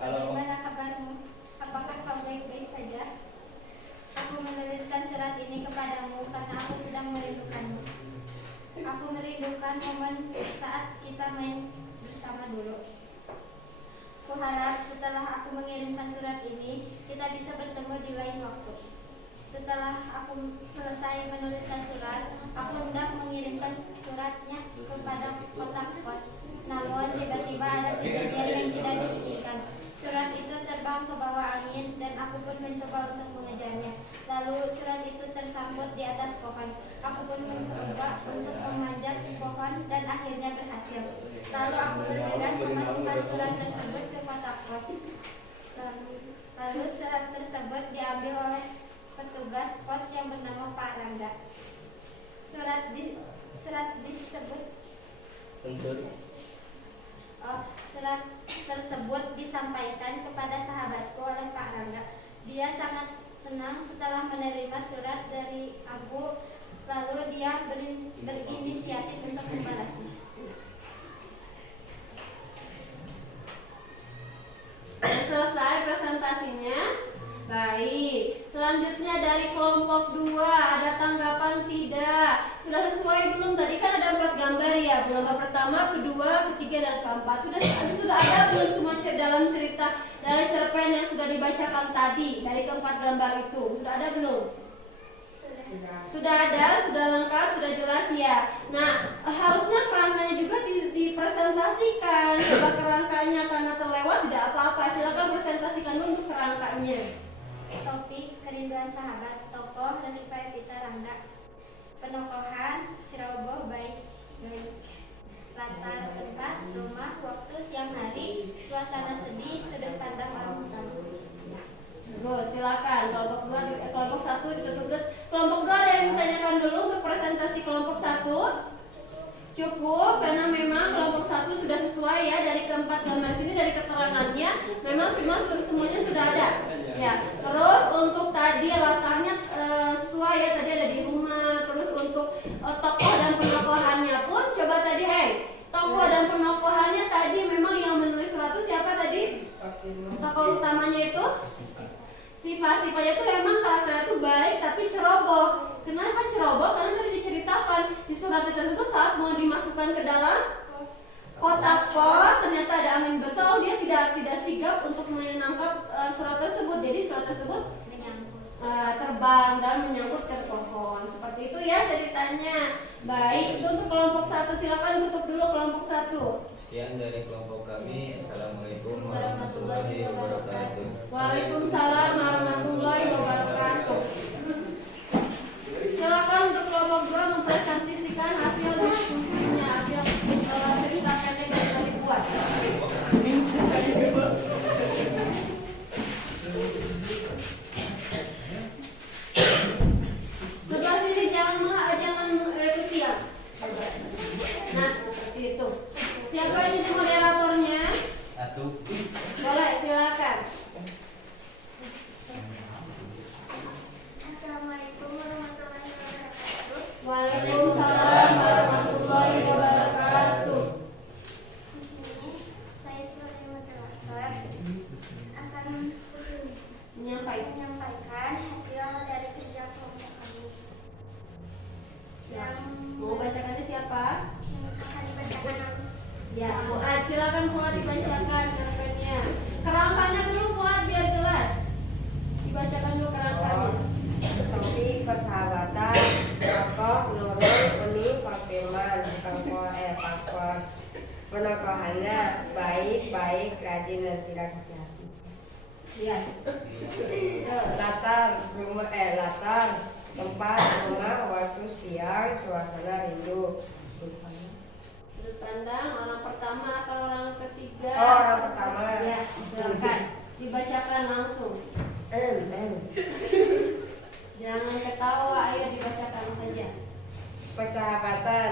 Halo. bagaimana kabarmu? Apakah kau baik-baik saja? Aku menuliskan surat ini kepadamu karena aku sedang merindukanmu. Aku merindukan momen saat kita main bersama dulu. Kuharap setelah aku mengirimkan surat ini, kita bisa bertemu di lain waktu. Setelah aku selesai menuliskan surat, aku hendak mengirimkan suratnya kepada kotak pos. Namun tiba-tiba ada kejadian yang tidak diinginkan. Surat itu terbang ke bawah angin dan aku pun mencoba untuk mengejarnya. Lalu surat itu tersangkut di atas pohon. Aku pun mencoba untuk memanjat pohon dan akhirnya berhasil. Lalu aku bergegas memasukkan surat tersebut ke kotak pos. Lalu surat tersebut diambil oleh petugas pos yang bernama Pak Rangga. Surat disebut surat tersebut disampaikan kepada sahabatku oleh Pak Rangga. Dia sangat senang setelah menerima surat dari aku, lalu dia berinisiatif untuk membalasnya. Selesai presentasinya. Baik, selanjutnya dari kelompok 2 ada tanggapan tidak? Sudah sesuai belum? Tadi kan ada 4 gambar ya, gambar pertama, kedua, ketiga, dan keempat. Sudah ada belum semua dalam cerita dari cerpen yang sudah dibacakan tadi dari keempat gambar itu? Sudah ada belum? Sudah ada, sudah lengkap, sudah jelas ya. Nah, harusnya kerangkanya juga dipresentasikan. Coba kerangkanya, karena terlewat tidak apa-apa. Silakan presentasikan dulu untuk kerangkanya. Topik kerinduan sahabat, tokoh Resipa Evita Rangga. Penokohan Ceroboh baik. Latar tempat rumah, waktu siang hari, suasana sedih, sudut pandang orang utama. Bagus, silakan. Kelompok 1 ditutup dulu. Kelompok 2 ada yang ditanyakan dulu untuk presentasi kelompok 1? Cukup, karena memang kelompok 1 sudah sesuai ya dari keempat gambar sini, dari keterangannya memang semuanya sudah ada. Ya, terus untuk tadi latarnya sesuai ya, tadi ada di rumah. Terus untuk tokoh dan penokohannya pun coba tadi, tokoh dan penokohannya tadi memang yang menulis surat itu siapa tadi? Tokoh utamanya itu sifat-sifatnya itu memang karakternya itu baik tapi ceroboh. Kenapa ceroboh? Karena tadi diceritakan di surat itu tersebut saat mau dimasukkan ke dalam kotak pos ternyata ada angin besar, lalu dia tidak sigap untuk menangkap surat tersebut. Jadi surat tersebut terbang dan menyangkut ke pohon. Seperti itu ya ceritanya. Baik, itu untuk kelompok 1. Silakan tutup dulu kelompok 1. Sekian dari kelompok kami. Assalamualaikum warahmatullahi wabarakatuh. Waalaikumsalam warahmatullahi wabarakatuh. Silakan untuk kelompok 2 mempresentasikan hasil diskusinya, hasil cerita pendek yang sudah dibuat. Sebelah sini jangan kesian. Nah, seperti itu. Siapa ini moderatornya? Boleh, silakan. Assalamualaikum warahmatullahi wabarakatuh. Waalaikumsalam warahmatullahi wabarakatuh. Di sini saya sebagai moderator akan menyampaikan hasil dari kerja kelompok kami. Yang Mau bacakannya siapa? akan dibacakan Ya, Muad, silakan Muad dibacakan cerpennya. Kerangkanya dulu Muad biar jelas. Dibacakan dulu kerangkanya. Topik persahabatan, tokoh Nurul, Uni, Kopirman, Pakos. Penokohannya baik, rajin dan tidak hati-hati. Ya. Latar tempat rumah waktu siang suasana rindu. Sudut pandang orang pertama atau orang ketiga? Oh, orang pertama. Ya, silakan dibacakan langsung. Jangan ketawa, ayo dibacakan saja. Persahabatan.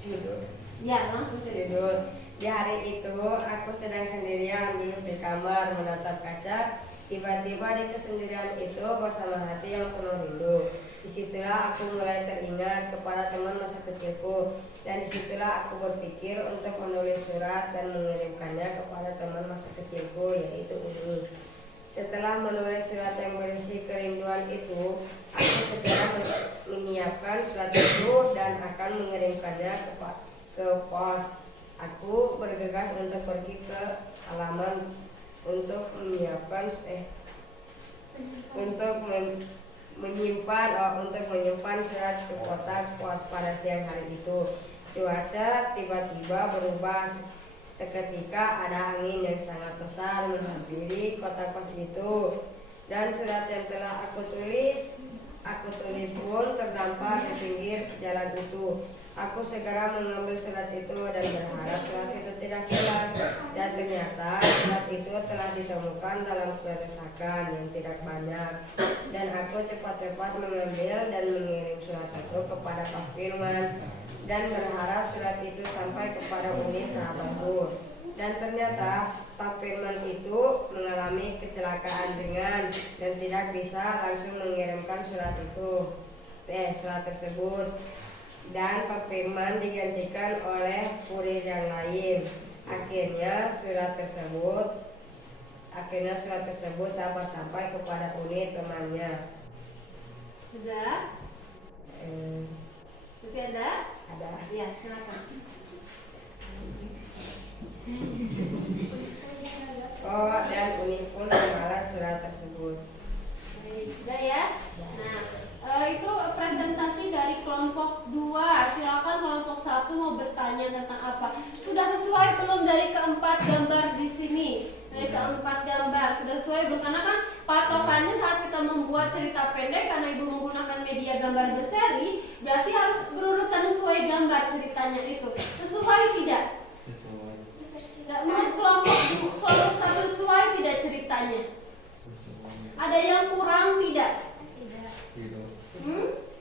Judul. Ya, langsung saja. Judul. Di hari itu aku sedang sendirian duduk di kamar menatap kaca. Tiba-tiba di kesendirian itu bersama hati yang penuh rindu. Disitulah aku mulai teringat kepada teman masa kecilku. Dan disitulah aku berpikir untuk menulis surat dan mengirimkannya kepada teman masa kecilku, yaitu Uni. Setelah menulis surat yang berisi kerinduan itu, aku segera menyiapkan surat itu dan akan mengirimkannya ke pos. Aku bergegas untuk pergi ke halaman untuk menyiapkan menyimpan surat ke kotak pos pada siang hari itu. Cuaca tiba-tiba berubah. Seketika ada angin yang sangat besar menghampiri kotak pos itu, dan surat yang telah aku tulis pun terdampar di pinggir jalan itu. Aku segera mengambil surat itu dan berharap surat itu tidak hilang. Dan ternyata surat itu telah ditemukan dalam kerusakan yang tidak banyak. Dan aku cepat-cepat mengambil dan mengirim surat itu kepada Pak Firman dan berharap surat itu sampai kepada Uni sahabatku. Dan ternyata Pak Firman itu mengalami kecelakaan ringan dan tidak bisa langsung mengirimkan surat tersebut. Dan Pak Firman digantikan oleh kurir yang lain. Akhirnya surat tersebut dapat sampai kepada Uni temannya. Sudah? Masih ada? Ada. Ya, silakan. Oh, dan Uni pun membalas surat tersebut. Sudah ya? Nah, itu presentasi dari kelompok 2. Silakan kelompok 1 mau bertanya tentang apa? Sudah sesuai belum dari keempat gambar di sini? Dari keempat gambar sudah sesuai belum? Karena kan patokannya saat kita membuat cerita pendek, karena ibu menggunakan media gambar berseri, berarti harus berurutan sesuai gambar ceritanya itu. Sesuai tidak? Nah, menurut kelompok 1 sesuai tidak ceritanya? Ada yang kurang tidak?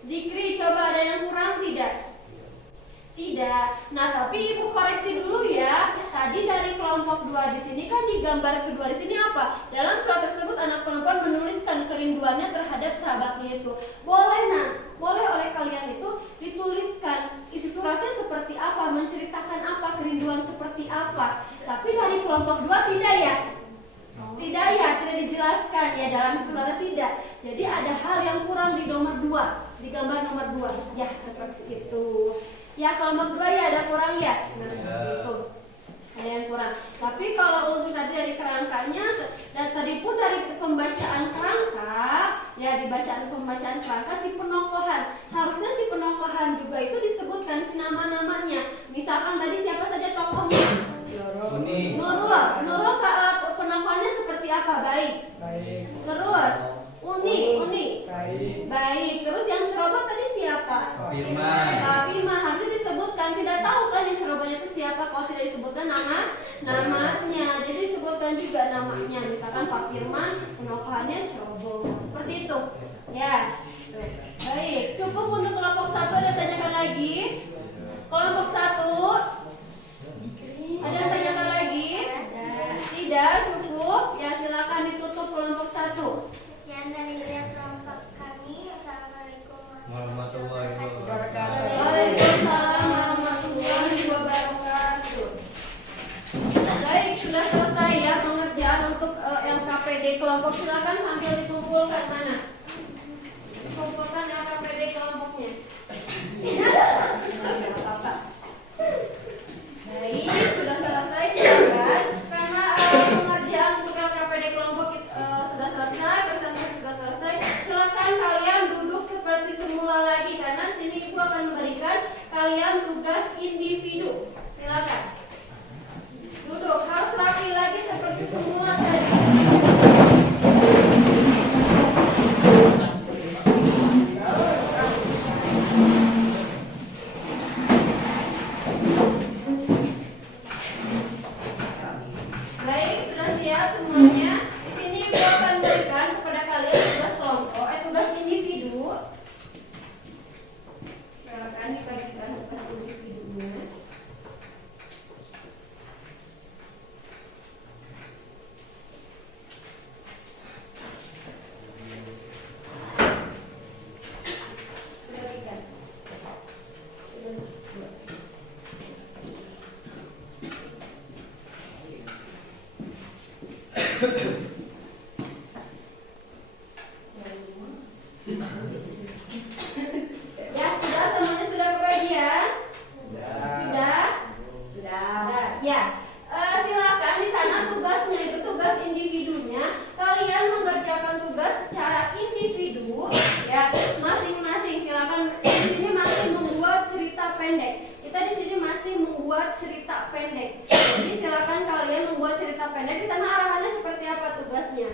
Zikri, coba ada yang kurang tidak? Tidak. Nah, tapi ibu koreksi dulu ya. Tadi dari kelompok 2 di sini kan di gambar kedua di sini apa? Dalam surat tersebut anak perempuan menuliskan kerinduannya terhadap sahabatnya itu. Boleh oleh kalian itu dituliskan isi suratnya seperti apa, menceritakan apa, kerinduan seperti apa. Tapi dari kelompok 2 tidak ya? Tidak ya, tidak dijelaskan ya dalam suratnya tidak. Jadi ada hal yang kurang di nomor 2, di gambar nomor 2. Ya, seperti itu. Ya, kelompok 2 ya ada kurang ya. Nah, seperti itu. Ada yang kurang. Tapi kalau untuk tadi dari kerangkanya, dan tadi pun dari pembacaan kerangka, ya di pembacaan kerangka si penokohan. Harusnya si penokohan juga itu disebutkan si nama-namanya. Misalkan tadi siapa saja tokohnya? Nurul, penokohannya seperti apa? Baik. Terus Uni. Baik. Terus yang ceroboh tadi siapa? Pak Firman. Harusnya disebutkan. Tidak tahu kan yang cerobohnya itu siapa kalau tidak disebutkan namanya. Jadi disebutkan juga namanya. Misalkan Pak Firman, penokohannya ceroboh. Seperti itu. Ya. Baik. Cukup untuk kelompok 1. Ada tanyakan lagi? Kelompok 1. Ada yang tanyakan lagi? Tidak, cukup. Ya, silakan ditutup kelompok 1. Sekian dari kelompok kami. Assalamualaikum warahmatullahi wabarakatuh. Waalaikumsalam warahmatullahi wabarakatuh. Baik, sudah selesai ya pengerjaan untuk LKPD kelompok. Silakan sambil dikumpulkan mana? Kumpulkan LKPD kelompoknya. Apa-apa. Baik, sudah selesai silakan. Karena pengerjaan untuk LKPD kelompok sudah selesai, presentasi sudah selesai. Silakan kalian duduk seperti semula lagi karena sini ibu akan memberikan kalian tugas individu. Silakan. Duduk, harus rapi lagi seperti semula tadi. Ya, sudah semuanya sudah kebagian? Sudah? Sudah. Ya. Silakan di sana tugasnya itu tugas individunya. Kalian mengerjakan tugas secara individu ya, masing-masing. Silakan di sini masih membuat cerita pendek. Kita di sini masih membuat cerita pendek. Jadi silakan kalian membuat cerita pendek. Di sana arahannya seperti apa tugasnya?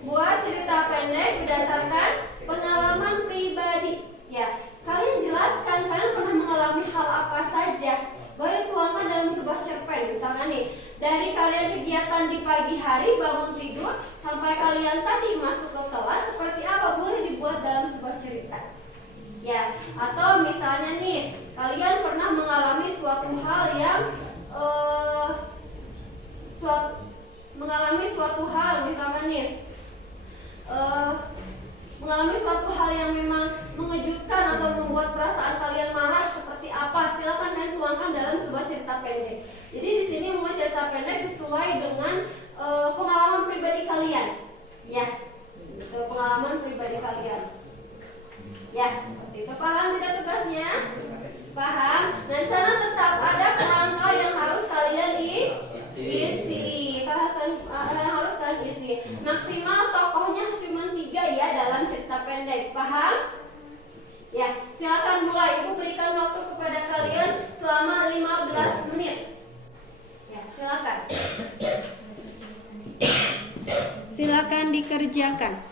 Buat cerita pendek berdasarkan pengalaman pribadi. Ya, kalian jelaskan kalian pernah mengalami hal apa saja. Boleh tuangkan dalam sebuah cerpen. Misalnya nih, dari kalian kegiatan di pagi hari bangun tidur sampai kalian tadi masuk ke kelas seperti apa, boleh dibuat dalam sebuah cerita. Ya, atau misalnya nih, kalian pernah mengalami suatu hal yang mengalami suatu hal misalnya nih mengalami suatu hal yang memang mengejutkan atau membuat perasaan kalian marah seperti apa, silakan kalian tuangkan dalam sebuah cerita pendek. Jadi di sini membuat cerita pendek sesuai dengan pengalaman pribadi kalian, ya, itu pengalaman pribadi kalian. Ya, seperti itu. Paham tidak tugasnya? Paham? Dan sana tetap ada kerangka yang harus kalian isi. Harus kalian isi. Maksimal tokohnya cuma 3 ya dalam cerita pendek. Paham? Ya, silakan mulai. Ibu berikan waktu kepada kalian selama 15 menit. Ya, silakan. Silakan dikerjakan.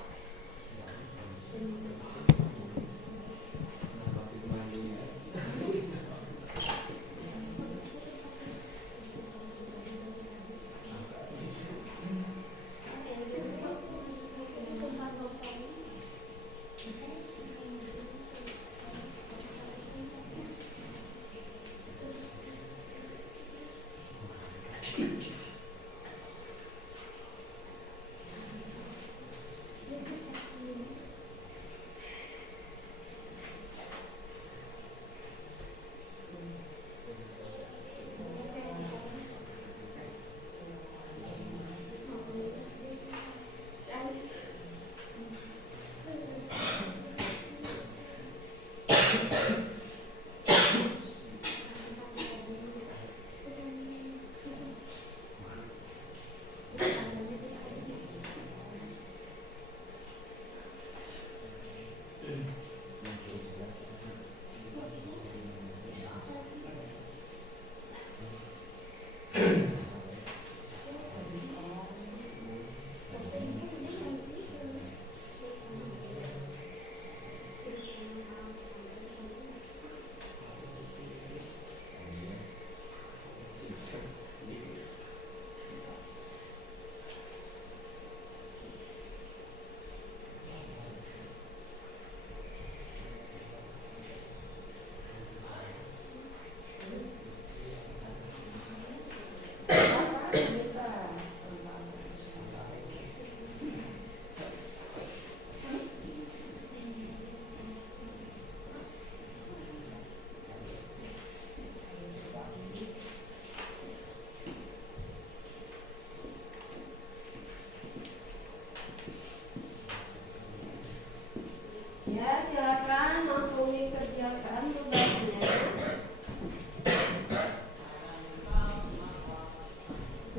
Ya, silakan langsung dikerjakan tugasnya.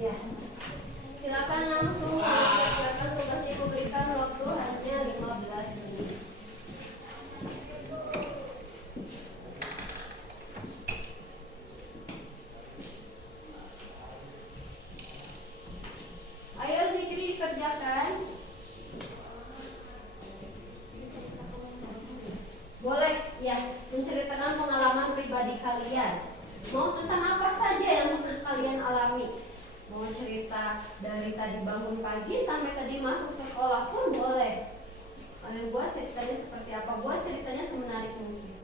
Ya, silakan langsung dikerjakan tugasnya. Memberikan waktu hanya 15 menit. Ayo Zikri dikerjakan. Boleh, ya, menceritakan pengalaman pribadi kalian. Mau tentang apa saja yang pernah kalian alami. Mau cerita dari tadi bangun pagi sampai tadi masuk sekolah pun boleh. Kalian buat ceritanya seperti apa, buat ceritanya semenarik mungkin.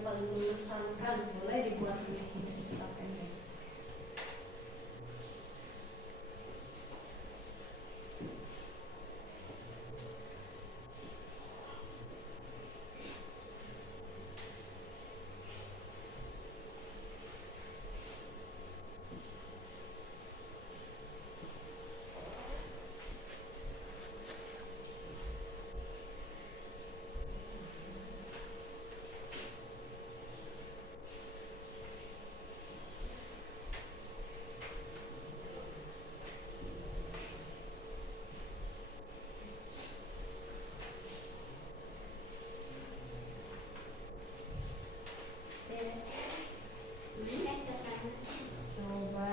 yang paling mengesankan boleh dibuat di sini silakan. Beres. Selesai. Coba.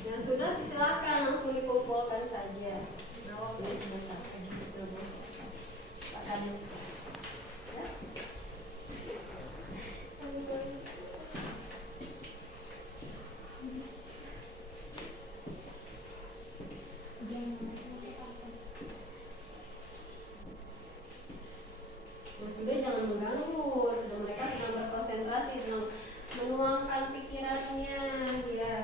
Yang sudah silakan langsung dikumpulkan saja. Nah, waktunya sudah selesai. Silakan masuk. Ya. Sudah jangan mengganggu, sudah mereka sedang berkonsentrasi, sedang menuangkan pikirannya, ya.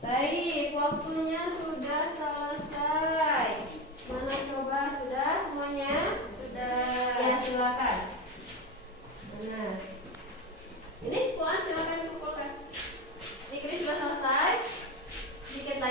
Baik, waktunya sudah selesai. Mana coba sudah semuanya? Sudah. Ya, silakan. Mana? Ini Puan silakan kumpulkan. Ini sudah selesai. Sedikit lagi.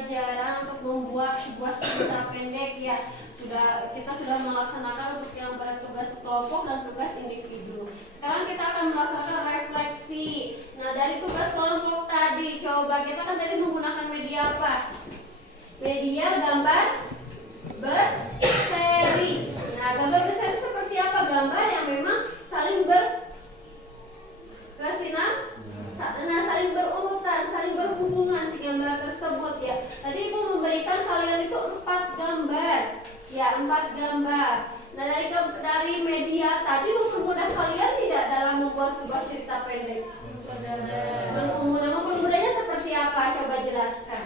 pengajaran untuk membuat sebuah cerita pendek ya. Kita sudah melaksanakan untuk yang bertugas kelompok dan tugas individu. Sekarang kita akan melaksanakan refleksi. Nah, dari tugas kelompok tadi, coba kita kan tadi menggunakan media apa? Media gambar berseri. Nah, gambar berseri seperti apa? Gambar yang memang saling saling berurutan, saling berhubungan si gambar tersebut ya. Tadi Ibu memberikan kalian itu 4 gambar. Ya, 4 gambar. Nah, dari media tadi mempermudah kalian tidak dalam membuat sebuah cerita pendek? Mempermudahnya seperti apa? Coba jelaskan.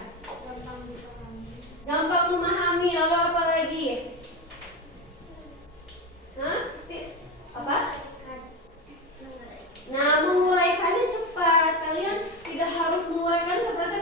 Gampang memahami, lalu apa lagi? Apa? Nah, menguraikannya cepat. Kalian tidak harus menguraikan seperti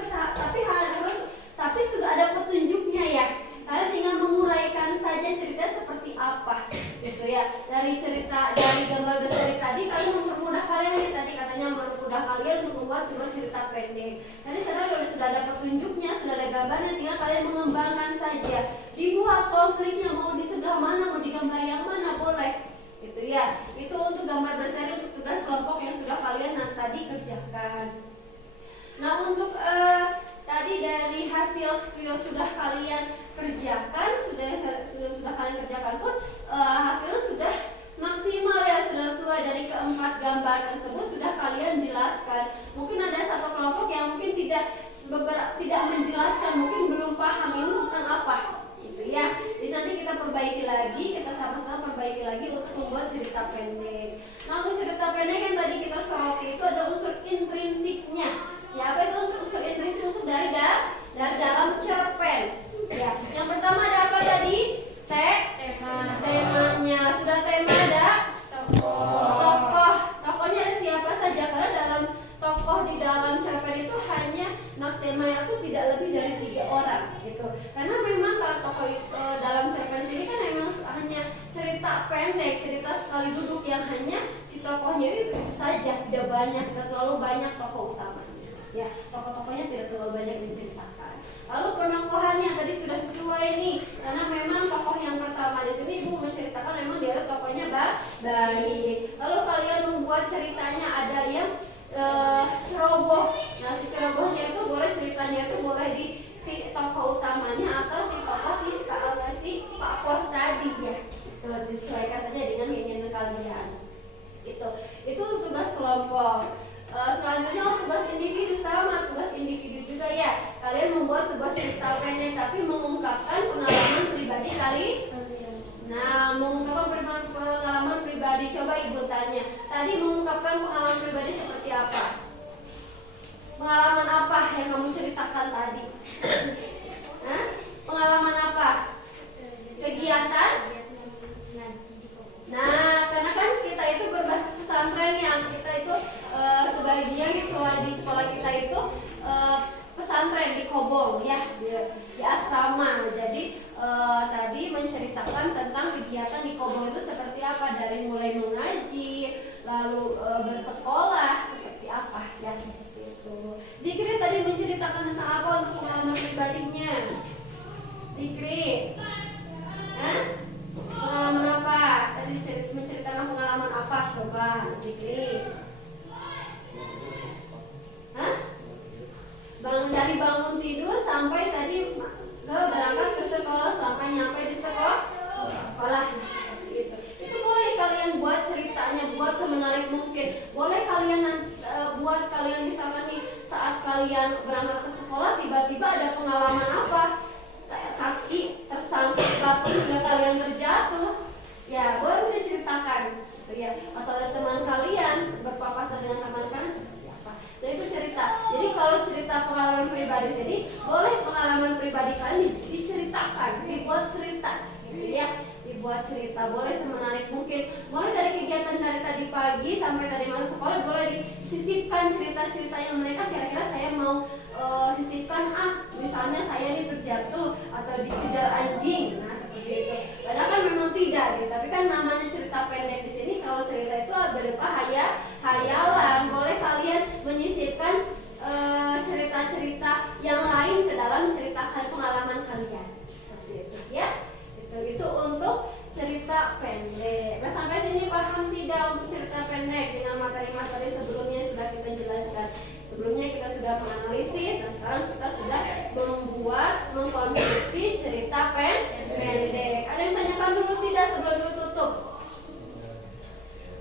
tapi sudah ada petunjuknya ya. Kalian tinggal menguraikan saja cerita seperti apa, gitu ya. Dari gambar besar tadi, kalian mempermudah kalian nih. Tadi katanya mempermudah kalian untuk membuat sebuah cerita pendek. Tadi sudah ada petunjuknya, sudah ada gambarnya, tinggal kalian mengembangkan saja. Dibuat konkretnya, mau di sebelah mana, mau di gambar yang mana, boleh. Gitu ya. Itu untuk gambar berseri untuk tugas kelompok yang sudah kalian tadi kerjakan. Nah, untuk tadi dari hasil yang sudah kalian kerjakan, sudah kalian kerjakan pun hasilnya sudah maksimal ya, sudah sesuai dari keempat gambar tersebut sudah kalian jelaskan. Mungkin ada satu kelompok yang mungkin tidak menjelaskan, mungkin belum paham ini tentang apa. Gitu ya. Jadi nanti kita perbaiki lagi, kita sama-sama perbaiki lagi untuk membuat cerita pendek. Nah, untuk cerita pendek yang tadi kita soroti itu ada unsur intrinsiknya. Ya, apa itu unsur intrinsik? Unsur dari dalam cerpen. Ya, yang pertama ada apa tadi? Temanya. Sudah tema ada tokohnya ada siapa saja, karena dalam tokoh di dalam cerpen itu hanya maksimal itu tidak lebih dari 3 orang gitu. Karena memang kalau tokoh dalam cerpen ini kan memang hanya cerita pendek, cerita sekali duduk yang hanya si tokohnya itu saja, tidak terlalu banyak tokoh utamanya. Ya, tokoh-tokohnya tidak terlalu banyak diceritakan. Lalu penokohannya tadi sudah sesuai nih, karena memang tokoh yang pertama di sini Ibu menceritakan memang dia tokohnya baik. Lalu kalian membuat ceritanya ada yang ceroboh. Nah, si cerobohnya itu boleh ceritanya itu boleh di si tokoh utamanya atau si tokoh si Pak Pos tadi ya. Disesuaikan saja dengan keinginan kalian. Itu tugas kelompok. Selanjutnya tugas individu, sama tugas individu juga ya. Kalian membuat sebuah cerita pendek tapi mengungkapkan pengalaman pribadi kalian. Nah, mengungkapkan pengalaman pribadi, coba Ibu tanya. Tadi mengungkapkan pengalaman pribadi seperti apa? Pengalaman apa yang kamu ceritakan tadi? Pengalaman apa? Kegiatan? Nah, karena kan kita itu berbasis pesantren yang kita itu sebagian siswa di sekolah kita itu pesantren di Kobong ya, di asrama. Jadi tadi menceritakan tentang kegiatan di Kobong itu seperti apa, dari mulai mengaji, lalu bersekolah seperti apa ya, seperti itu. Zikri tadi menceritakan tentang apa untuk pengalaman pribadinya? Zikri, pengalaman apa? Tadi menceritakan pengalaman apa? Coba Zikri. Dari bangun tidur sampai tadi berangkat ke sekolah, sampai nyampe di sekolah seperti itu. Itu boleh kalian buat ceritanya, buat semenarik mungkin. Boleh kalian buat kalian misalnya nih saat kalian berangkat ke sekolah tiba-tiba ada pengalaman apa? Kayak kaki tersangkut batu hingga kalian terjatuh. Ya, boleh diceritakan gitu ya. Atau ada teman kalian berpapasan dengan teman kalian seperti apa. Nah, itu cerita. Jadi kalau cerita pengalaman pribadi sini, boleh pengalaman pribadi kalian diceritakan, dibuat cerita gitu ya. Dibuat cerita, boleh semenarik mungkin. Boleh dari kegiatan dari tadi pagi sampai tadi masuk sekolah, boleh disisipkan cerita-cerita yang mereka kira-kira saya mau sisipkan, misalnya saya ini terjatuh atau dikejar anjing, nah seperti itu. Padahal kan memang tidak, gitu. Tapi kan namanya cerita pendek di sini. Kalau cerita itu berupa hayalan, boleh kalian menyisipkan cerita-cerita yang lain main ke dalam menceritakan pengalaman kalian. Seperti itu ya. Itu untuk cerita pendek. Nah, sampai sini paham tidak untuk cerita pendek dengan materi-materi sebelumnya sudah kita jelaskan. Sebelumnya kita sudah menganalisis dan sekarang kita sudah mengkonstruksi cerita pendek. Ada yang tanyakan dulu tidak sebelum ditutup?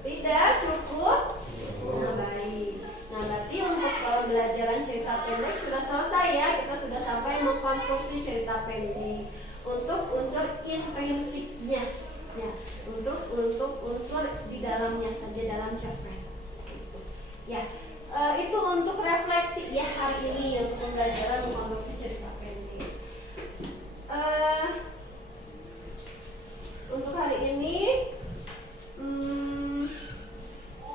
Tidak, cukup? Nah, baik. Nah, berarti untuk pembelajaran cerita pendek sudah selesai ya. Kita sudah sampai mengkonstruksi cerita pendek untuk unsur intrinsiknya. Ya, untuk unsur di dalamnya saja dalam cerpen. Ya. Itu untuk refleksi ya hari ini untuk pembelajaran mengkonstruksi cerita pendek. Untuk hari ini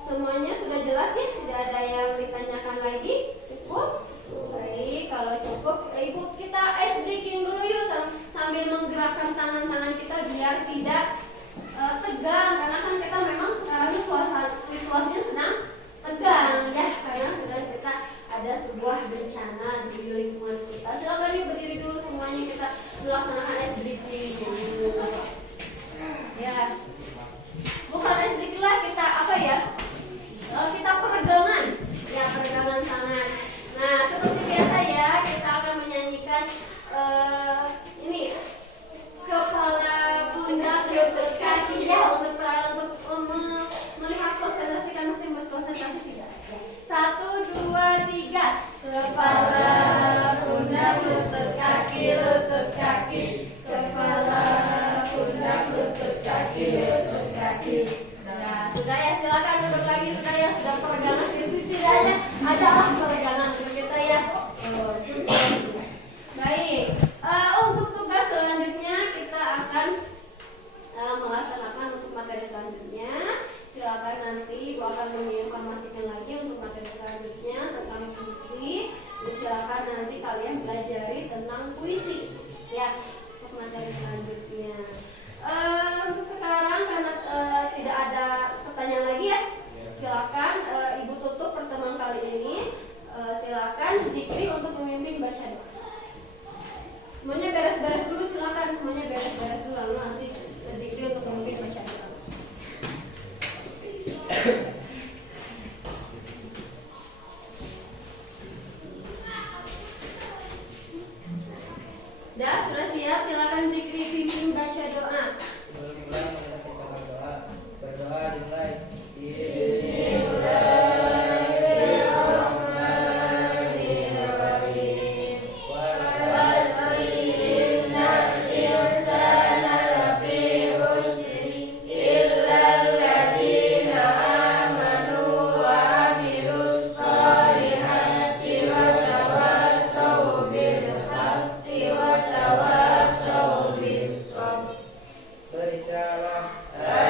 semuanya sudah jelas ya, tidak ada yang ditanyakan lagi. Cukup? Baik, kalau cukup, Ibu kita ice breaking dulu yuk sambil menggerakkan tangan-tangan kita biar tidak tegang, karena kan kita memang sekarang ini situasinya sedang tegang ya, karena sudah kita ada sebuah bencana di lingkungan kita. Silakan nih berdiri dulu semuanya, kita melaksanakan SDG dulu. Ya, bukan SDG lah, kita apa ya? Kita peregangan, ya peregangan tangan. Nah, seperti biasa ya, kita akan menyanyikan ini kepala pundak lutut kaki ya untuk melihat konsentrasi kan masing konsentrasi tidak. 1, 2, 3 kepala pundak lutut kaki kepala pundak lutut kaki. Nah, sudah ya, silakan duduk lagi sudah ya, sudah peregangan setidaknya adalah peregangan untuk kita ya. Baik, untuk tugas selanjutnya kita akan melaksanakan untuk materi selanjutnya. Silakan nanti Ibu akan menginformasikan lagi untuk materi selanjutnya tentang puisi. Silakan nanti kalian belajari tentang puisi ya untuk materi selanjutnya. Untuk sekarang karena tidak ada pertanyaan lagi ya, silakan Ibu tutup pertemuan kali ini. Silakan zikri untuk memimpin baca doa. Semuanya beres-beres dulu, silakan semuanya beres-beres dulu, lalu nanti zikri untuk memimpin baca doa. Dah, sudah siap, silakan zikri pimpin baca doa. Sebelum mulai kita berdoa. Berdoa dimulai. Berisyarah.